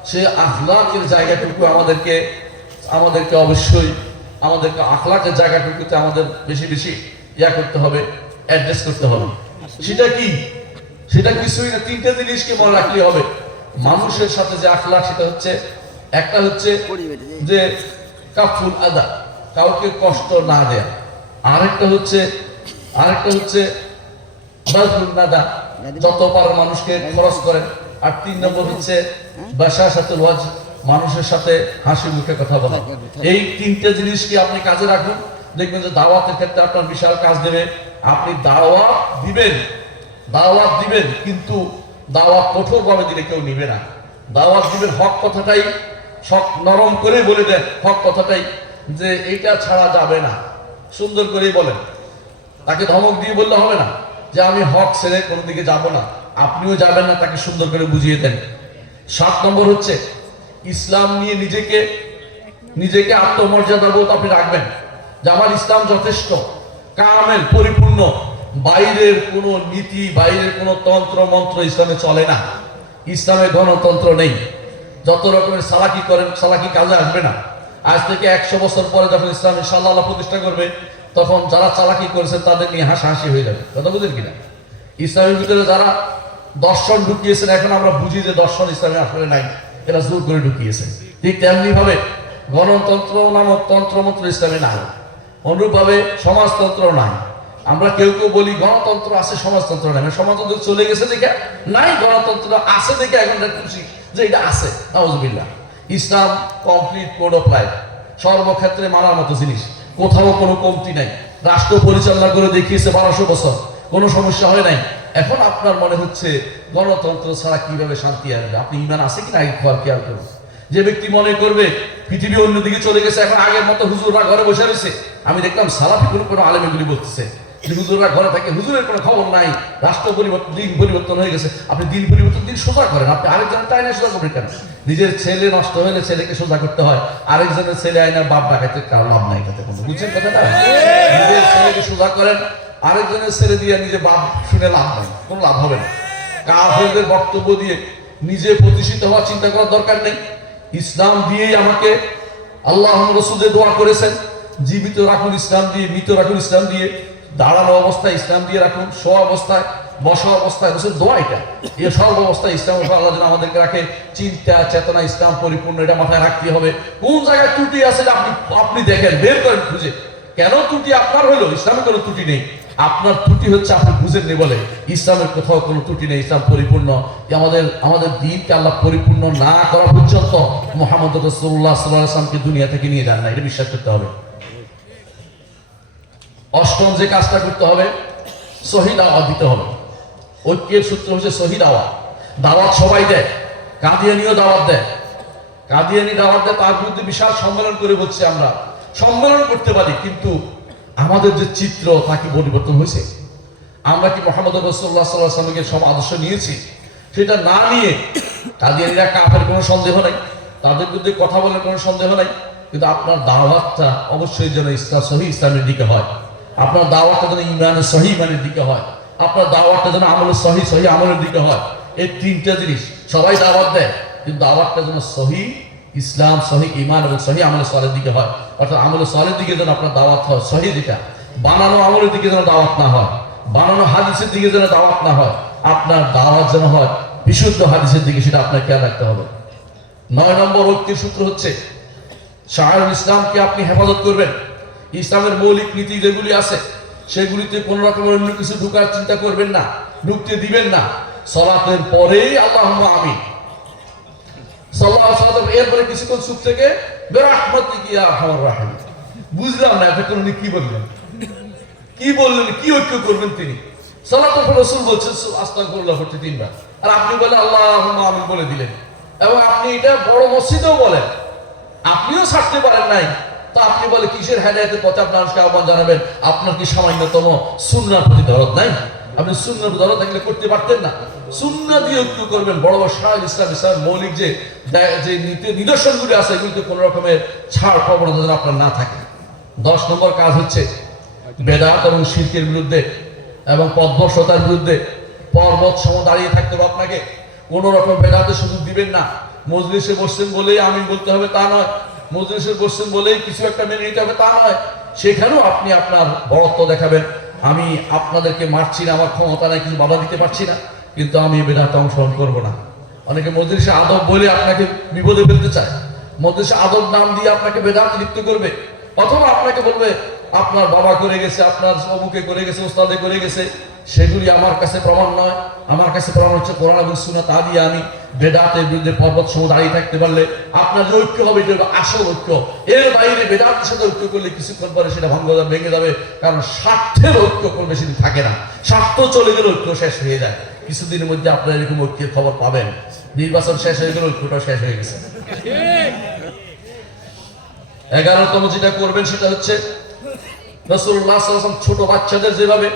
সেই আখলাকের জায়গাটুকু আমাদেরকে অবশ্যই আমাদেরকে আখলাকের জায়গাটুকুতে আমাদের বেশি বেশি করতে হবে, অ্যাড্রেস করতে হবে। সেটা কিছুই না, 3টে জিনিসকে মনে রাখলে হবে। মানুষের সাথে যে আখলাক, সেটা হচ্ছে একটা হচ্ছে যে কাফুল আদা, কাউকে কষ্ট না দেয়া। আরেকটা হচ্ছে বাযলুন নাদা, যত পারে মানুষকে খরচ করেন। আর 3 নম্বর হচ্ছে বাশাশাতুল ওয়াজহ, মানুষের সাথে হাসি মুখে কথা বলা। এই 3টে জিনিসকে আপনি কাজে রাখুন, দেখবেন যে দাওয়াতের ক্ষেত্রে আপনার বিশাল কাজ দেবে। আপনি দাওয়াত দিবেন, কিন্তু দাওয়াত কঠোরভাবে দিলে কেউ নিবে না। দাওয়াত দিবেন, হক কথাটাই নরম করে বলে দেন, হক কথাটাই যে এইটা ছাড়া যাবে না, সুন্দর করেই বলেন। তাকে ধমক দিয়ে বললে হবে না যে আমি হক ছেড়ে কোনো দিকে যাব না, আপনিও যাবেন না, তাকে সুন্দর করে বুঝিয়ে দেন। 7 নম্বর হচ্ছে ইসলাম নিয়ে নিজেকে আত্মমর্যাদাবোধ আপনি রাখবেন যে আমার ইসলাম যথেষ্ট, কামেল, পরিপূর্ণ। বাইরের কোনো নীতি, বাইরের কোনো তন্ত্র মন্ত্র ইসলামে চলে না। ইসলামে গণতন্ত্র নেই। যত রকমের সালাকি করেন, সালাকি কাজে আসবে না। আজ থেকে 100 বছর পরে যখন ইসলাম ইনশাআল্লাহ আল্লাহ প্রতিষ্ঠা করবে, তখন যারা চালাকি করেছেন তাদের নিয়ে হাসাহাসি হয়ে যাবে। কথা বুঝেন কিনা? ইসলামের ভিতরে যারা দর্শন ঢুকিয়েছেন, এখন আমরা বুঝি যে দর্শন ইসলামে আসলে নাই, এরা জোর করে ঢুকিয়েছেন। ঠিক তেমনি ভাবে গণতন্ত্র নামক তন্ত্রমন্ত্র ইসলামে নাই, অনুরূপভাবে সমাজতন্ত্র নাই। আমরা কেউ বলি গণতন্ত্র আছে, সমাজতন্ত্র নাই। সমাজতন্ত্র চলে গেছে দেখে নাই, গণতন্ত্র আছে দেখে এখন খুশি যে এটা আছে। নাউজুবিল্লাহ। ইসলাম কমপ্লিট কোড অফ লাইফ, সর্বক্ষেত্রে মানার মতো জিনিস, কোথাও কোনো কমতি নাই। রাষ্ট্র পরিচালনা করে দেখিয়েছে 1200 বছর, কোনো সমস্যা হয় নাই। এখন আপনার মনে হচ্ছে গণতন্ত্র ছাড়া কিভাবে শান্তি আসবে? আপনি ঈমান আছে কিনা আগে খেয়াল করুন। যে ব্যক্তি মনে করবে পৃথিবী অন্যদিকে চলে গেছে, এখন আগের মতো হুজুররা ঘরে বসে রয়েছে। আমি দেখলাম সালাফি কোনো আলেম এগুলি বলতেছে যে হুজুররা ঘরে থাকে, হুজুরের কোনো খবর নাই, রাষ্ট্র পরিবর্তন, দিন পরিবর্তন হয়ে গেছে। আপনি দিন পরিবর্তন, দিন সোজা করেন। আপনি আরেকজনের তাই না সোজা করবেন কেন? নিজের ছেলে নষ্ট হলে ছেলেকে সোজা করতে হয়, আরেকজনের ছেলে আইনা বাপ ডাকাতে কারো লাভ নাই। তাতে কোনো বুঝছেন কথাটা? নিজের ছেলেকে সোজা করেন, আরেকজনের ছেলে দিয়ে নিজে বাপ শুনে লাভ নাই, কোনো লাভ হবে না। কাফেরদের বক্তব্য দিয়ে নিজে প্রতিষ্ঠিত হওয়ার চিন্তা করার দরকার নেই। ইসলাম দিয়েই আমাকে আল্লাহ রাসূল দোয়া করেছেন, জীবিত রাখুন ইসলাম দিয়ে, মৃত রাখুন ইসলাম দিয়ে, দাঁড়ানো অবস্থায় ইসলাম দিয়ে রাখুন, শোয়া অবস্থায়, বসা অবস্থায়, রাসূল দোয়া এটা। এই সব অবস্থায় ইসলাম আল্লাহ যেন আমাদেরকে রাখে। চিন্তা চেতনা ইসলাম পরিপূর্ণ, এটা মাথায় রাখতে হবে। কোন জায়গায় ত্রুটি আছে আপনি দেখেন, বের করেন খুঁজে। কেন ত্রুটি আপনার হলো? ইসলামে কোনো ত্রুটি নেই। আপনার ত্রুটি হচ্ছে আপনি বুঝেন নি বলে। ইসলামের কোথাও কোনো ত্রুটি নেই, ইসলাম পরিপূর্ণ। আমাদের দিনকে আল্লাহ পরিপূর্ণ না করা পর্যন্ত মুহাম্মদ রাসূলুল্লাহ সাল্লাল্লাহু আলাইহি ওয়াসাল্লামকে দুনিয়া থেকে নিয়ে যান না, এটা বিশ্বাস করতে হবে। 8ম যে কাজটা করতে হবে, সহিহ দাওয়াত দিতে হবে। ঐক্যের সূত্র হচ্ছে সহিহ দাওয়াত। দাওয়াত সবাই দেয়, কাদিয়ানীও দাওয়াত দেয়। কাদিয়ানী দাওয়াত দেয়, তার বিরুদ্ধে বিশাল সম্মেলন করে বলছে আমরা সম্মেলন করতে পারি, কিন্তু আমাদের যে চিত্র তা কি পরিবর্তন হয়েছে? আমরা কি মুহাম্মদ রাসূলুল্লাহ সাল্লাল্লাহু আলাইহি ওয়াসাল্লামের সব আদর্শ নিয়েছি? সেটা না নিয়ে কাদিয়ানীরা কাফের, কোনো সন্দেহ নাই, তাদের বিরুদ্ধে কথা বলার কোনো সন্দেহ নাই। কিন্তু আপনার দাওয়াতটা অবশ্যই যেন সহিহ ইসলামের দিকে হয়, আপনার দাওয়াতটা যেন ঈমানের সহিহ ঈমানের দিকে হয়, আপনার দাওয়াতটা যেন আমলের সহিহ আমলের দিকে হয়। এই তিনটা জিনিস সবাই দাওয়াত দেয়, কিন্তু দাওয়াতটা যেন সহি ইসলাম, সহি ঈমান এবং সহি আমলে সালের দিকে হয়। অর্থাৎ আমলে সালের দিকে যেন আপনার দাওয়াত হয়, সহি যেটা, বানানো আমলের দিকে যেন দাওয়াত না হয়, বানানো হাদিসের দিকে যেন দাওয়াত না হয়, আপনার দাওয়াত যেন হয় বিশুদ্ধ হাদিসের দিকে, সেটা আপনার খেয়াল রাখতে হবে। 9 নম্বর ঐক্যের সূত্র হচ্ছে শাআইরুল ইসলামকে আপনি হেফাজত করবেন। ইসলামের মৌলিক নীতি যেগুলি আছে সেগুলিতে কোন রকমের অন্য কিছু ঢুকার চিন্তা করবেন না, ঢুকতে দিবেন না। সালাতের পরেই আল্লাহুম্মা আমিন, সাল্লাল্লাহু আলাইহি ওয়াসাল্লাম এরপরে কিছুক্ষণ চুপ থেকে বিরাহমাতিকা ইয়া আরহামার রাহিম। বুঝলাম না এতক্ষণ উনি কি বললেন, কি বললেন, কি ঐক্য করবেন তিনি? সালাতের পর রাসূল বলছেন আস্তাগফিরুল্লাহ করতে 3 বার, আর আপনি বলে আল্লাহুম্মা আমিন বলে দিলেন। এবং আপনি এটা বড় মসজিদেও বলেন, আপনিও ছাড়তে পারেন নাই, তা আপনি বলে কিসের হেদায়েতের পথে আপনার মানুষকে আহ্বান জানাবেন? আপনার কি সামান্যতম সুন্নাহর প্রতি দরদ নাই? আপনি সুন্নাহর দরদ থাকলে করতে পারতেন না? সুন্নাহ দিয়ে ঐক্য করবেন। বড় বড় শাইখুল ইসলাম, ইসলামের মৌলিক যে নিদর্শনগুলি আছে এগুলিতে কোনো রকমের ছাড় প্রবণতা যেন আপনার না থাকে। 10 নম্বর কাজ হচ্ছে বেদাত এবং শিরকের বিরুদ্ধে এবং পথভ্রষ্টতার বিরুদ্ধে পর্বত সম দাঁড়িয়ে থাকতে হবে আপনাকে। কোন রকম বেদাতের সুযোগ দিবেন না। মজলিসে বসছেন বলেই আমিন বলতে হবে তা নয়, মজলিসে বসছেন বলেই কিছু একটা মেনে নিতে হবে তা নয়। সেখানেও আপনি আপনার বড়ত্ব দেখাবেন। আমি আপনাদেরকে মারছি না, আমার ক্ষমতা নাই, কিছু বাধা দিতে পারছি না, কিন্তু আমি বেদাতে অংশগ্রহণ করবো না। অনেকে মজলিসে আদব বলে আপনাকে বিপদে ফেলতে চায়, মজলিসে আদব নাম দিয়ে আপনাকে বেদাতে লিপ্ত করবে, অথবা আপনাকে বলবে আপনার বাবা করে গেছে, আপনার অমুকে করে গেছে, ওস্তাদে করে গেছে। সেগুলি আমার কাছে প্রমাণ নয়, আমার কাছে প্রমাণ হচ্ছে কোরআন এবং সুন্নাহ। তা দিয়ে আমি বেদাতের বিরুদ্ধে পর্বত সম দাঁড়িয়ে থাকতে পারলে আপনার যে ঐক্য হবে এটা আসল ঐক্য। এর বাইরে বেদাতের সাথে ঐক্য করলে কিছুক্ষণ পরে সেটা ভেঙে যাবে, কারণ স্বার্থের ঐক্য কোনো বেশি দিন থাকে না। স্বার্থ চলে গেলে ঐক্য শেষ হয়ে যায়। কিছুদিনের মধ্যে আপনারা এরকম ঐক্যের খবর পাবেন। নির্বাচন শেষ হয়ে গেলে ঐক্যটা শেষ হয়ে গেছে। 11তম যেটা করবেন সেটা হচ্ছে রাসূলুল্লাহ সাল্লাল্লাহু আলাইহি ওয়াসাল্লাম ছোট বাচ্চাদের যেভাবে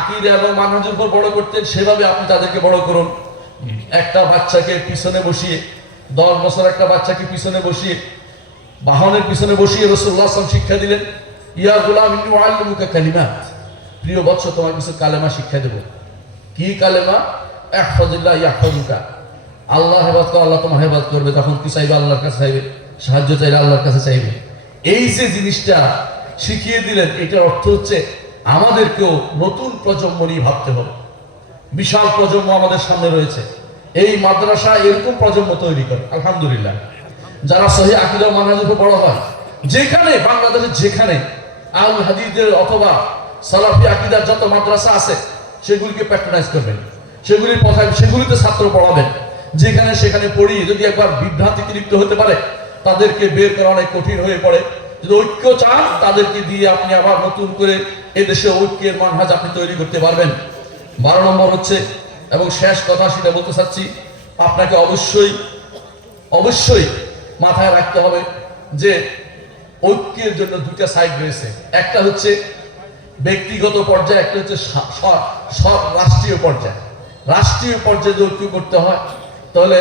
আকীদা এবং মানহাজের উপর বড় করতেন সেভাবে আপনি তাদেরকে বড় করুন। একটা বাচ্চাকে পিছনে বসিয়ে, 10 বছর একটা বাচ্চাকে পিছনে বসিয়ে, বাহনের পিছনে বসিয়ে রাসূলুল্লাহ সাল্লাল্লাহু আলাইহি ওয়াসাল্লাম শিক্ষা দিলেন, ইয়া গুলাম ইন্নী উআল্লিমুকা কালিমাত, প্রিয় বৎস তোমাকে কিছু কালেমা শিক্ষা দেব। কি কালেমা? ইহফাজিল্লাহ ইয়াহফাজুকা, আল্লাহ হেফাজত করো, আল্লাহ তোমার হেফাজত করবে। তখন কি চাইবে? আল্লাহর কাছে চাইবে, সাহায্য চাইলে আল্লাহর কাছে চাইবে। এই যে জিনিসটা শিখিয়ে দিলেন, এটার অর্থ হচ্ছে আমাদেরকেও নতুন প্রজন্ম নিয়ে ভাবতে হবে। বিশাল প্রজন্ম আমাদের সামনে রয়েছে, এই মাদ্রাসা এরকম প্রজন্ম তৈরি করে আলহামদুলিল্লাহ, যারা সহিহ আকীদা ও মানহাজের উপর বড় হয়। যেখানে বাংলাদেশের যেখানে আল হাদিসের অথবা সালাফি আকীদার যত মাদ্রাসা আছে সেগুলিকে প্যাট্রোনাইজ করবেন, সেগুলির কথায় সেগুলিতে ছাত্র পড়াবেন। যেখানে সেখানে পড়িয়ে যদি একবার বিভ্রান্তিতে লিপ্ত হতে পারে তাদেরকে বের করা অনেক কঠিন হয়ে পড়ে। যদি ঐক্য চান তাদেরকে দিয়ে আপনি আবার নতুন করে এদেশে ঐক্যের মানহাজ আপনি তৈরি করতে পারবেন। 12 নম্বর হচ্ছে, এবং শেষ কথা সেটা বলতে চাচ্ছি, আপনাকে অবশ্যই অবশ্যই মাথায় রাখতে হবে যে ঐক্যের জন্য দুইটা সাইড রয়েছে। একটা হচ্ছে ব্যক্তিগত পর্যায়ে, একটা হচ্ছে রাষ্ট্রীয় পর্যায়ে। রাষ্ট্রীয় পর্যায়ে যদি ঐক্য করতে হয় তাহলে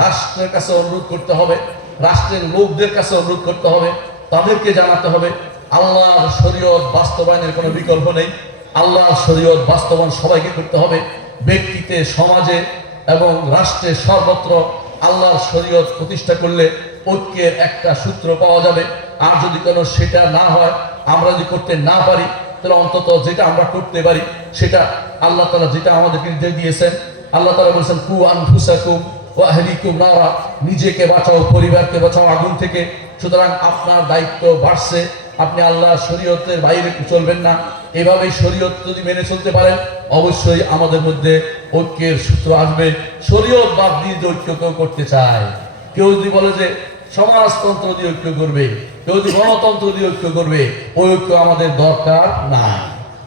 রাষ্ট্রের কাছে অনুরোধ করতে হবে, রাষ্ট্রের লোকদের কাছে অনুরোধ করতে হবে, তাদেরকে জানাতে হবে আল্লাহর শরীয়ত বাস্তবায়নের কোনো বিকল্প নেই। আল্লাহর শরীয়ত বাস্তবায়ন সবাইকে করতে হবে, ব্যক্তিতে, সমাজে এবং রাষ্ট্রে সর্বত্র আল্লাহর শরীয়ত প্রতিষ্ঠা করলে ঐক্যের একটা সূত্র পাওয়া যাবে। আর যদি কোনো সেটা না হয়, আমরা যদি করতে না পারি, তাহলে অন্তত যেটা আমরা করতে পারি সেটা আল্লাহ তাআলা যেটা আমাদেরকে নির্দেশ দিয়েছেন, আল্লাহ তাআলা বলেছেন কু আনফুসাকুম ওয়া আহলিকুম নারা, নিজেকে বাঁচাও, পরিবারকে বাঁচাও আগুন থেকে। সুতরাং আপনার দায়িত্ব বাড়ছে, আপনি আল্লাহর শরীয়তের বাইরে চলবেন না। এভাবেই শরীয়ত যদি মেনে চলতে পারেন অবশ্যই আমাদের মধ্যে ঐক্যের সূত্র আসবে। শরীয়ত বাদ দিয়ে যে ঐক্য কেউ করতে চায়, কেউ যদি বলে যে সমাজতন্ত্র দিয়ে ঐক্য করবে, কেউ যদি গণতন্ত্র দিয়ে ঐক্য করবে, ওই ঐক্য আমাদের দরকার নাই।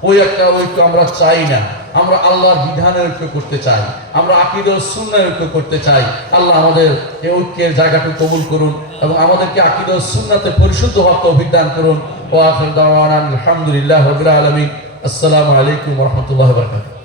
ওই একটা ঐক্য আমরা চাই না। আমরা আল্লাহর বিধানে ঐক্য করতে চাই, আমরা আকীদা ও সুন্নাহয় ঐক্য করতে চাই। আল্লাহ আমাদের এই ঐক্যের জায়গাটি কবুল করুন এবং আমাদেরকে আকীদা ও সুন্নাতে পরিশুদ্ধ হওয়ার তৌফিক দান করুন। ওয়া আখিরু দাওয়ানা আলহামদুলিল্লাহি রাব্বিল আলামিন। আসসালামু আলাইকুম ওয়া রাহমাতুল্লাহি ওয়া বারাকাতুহু।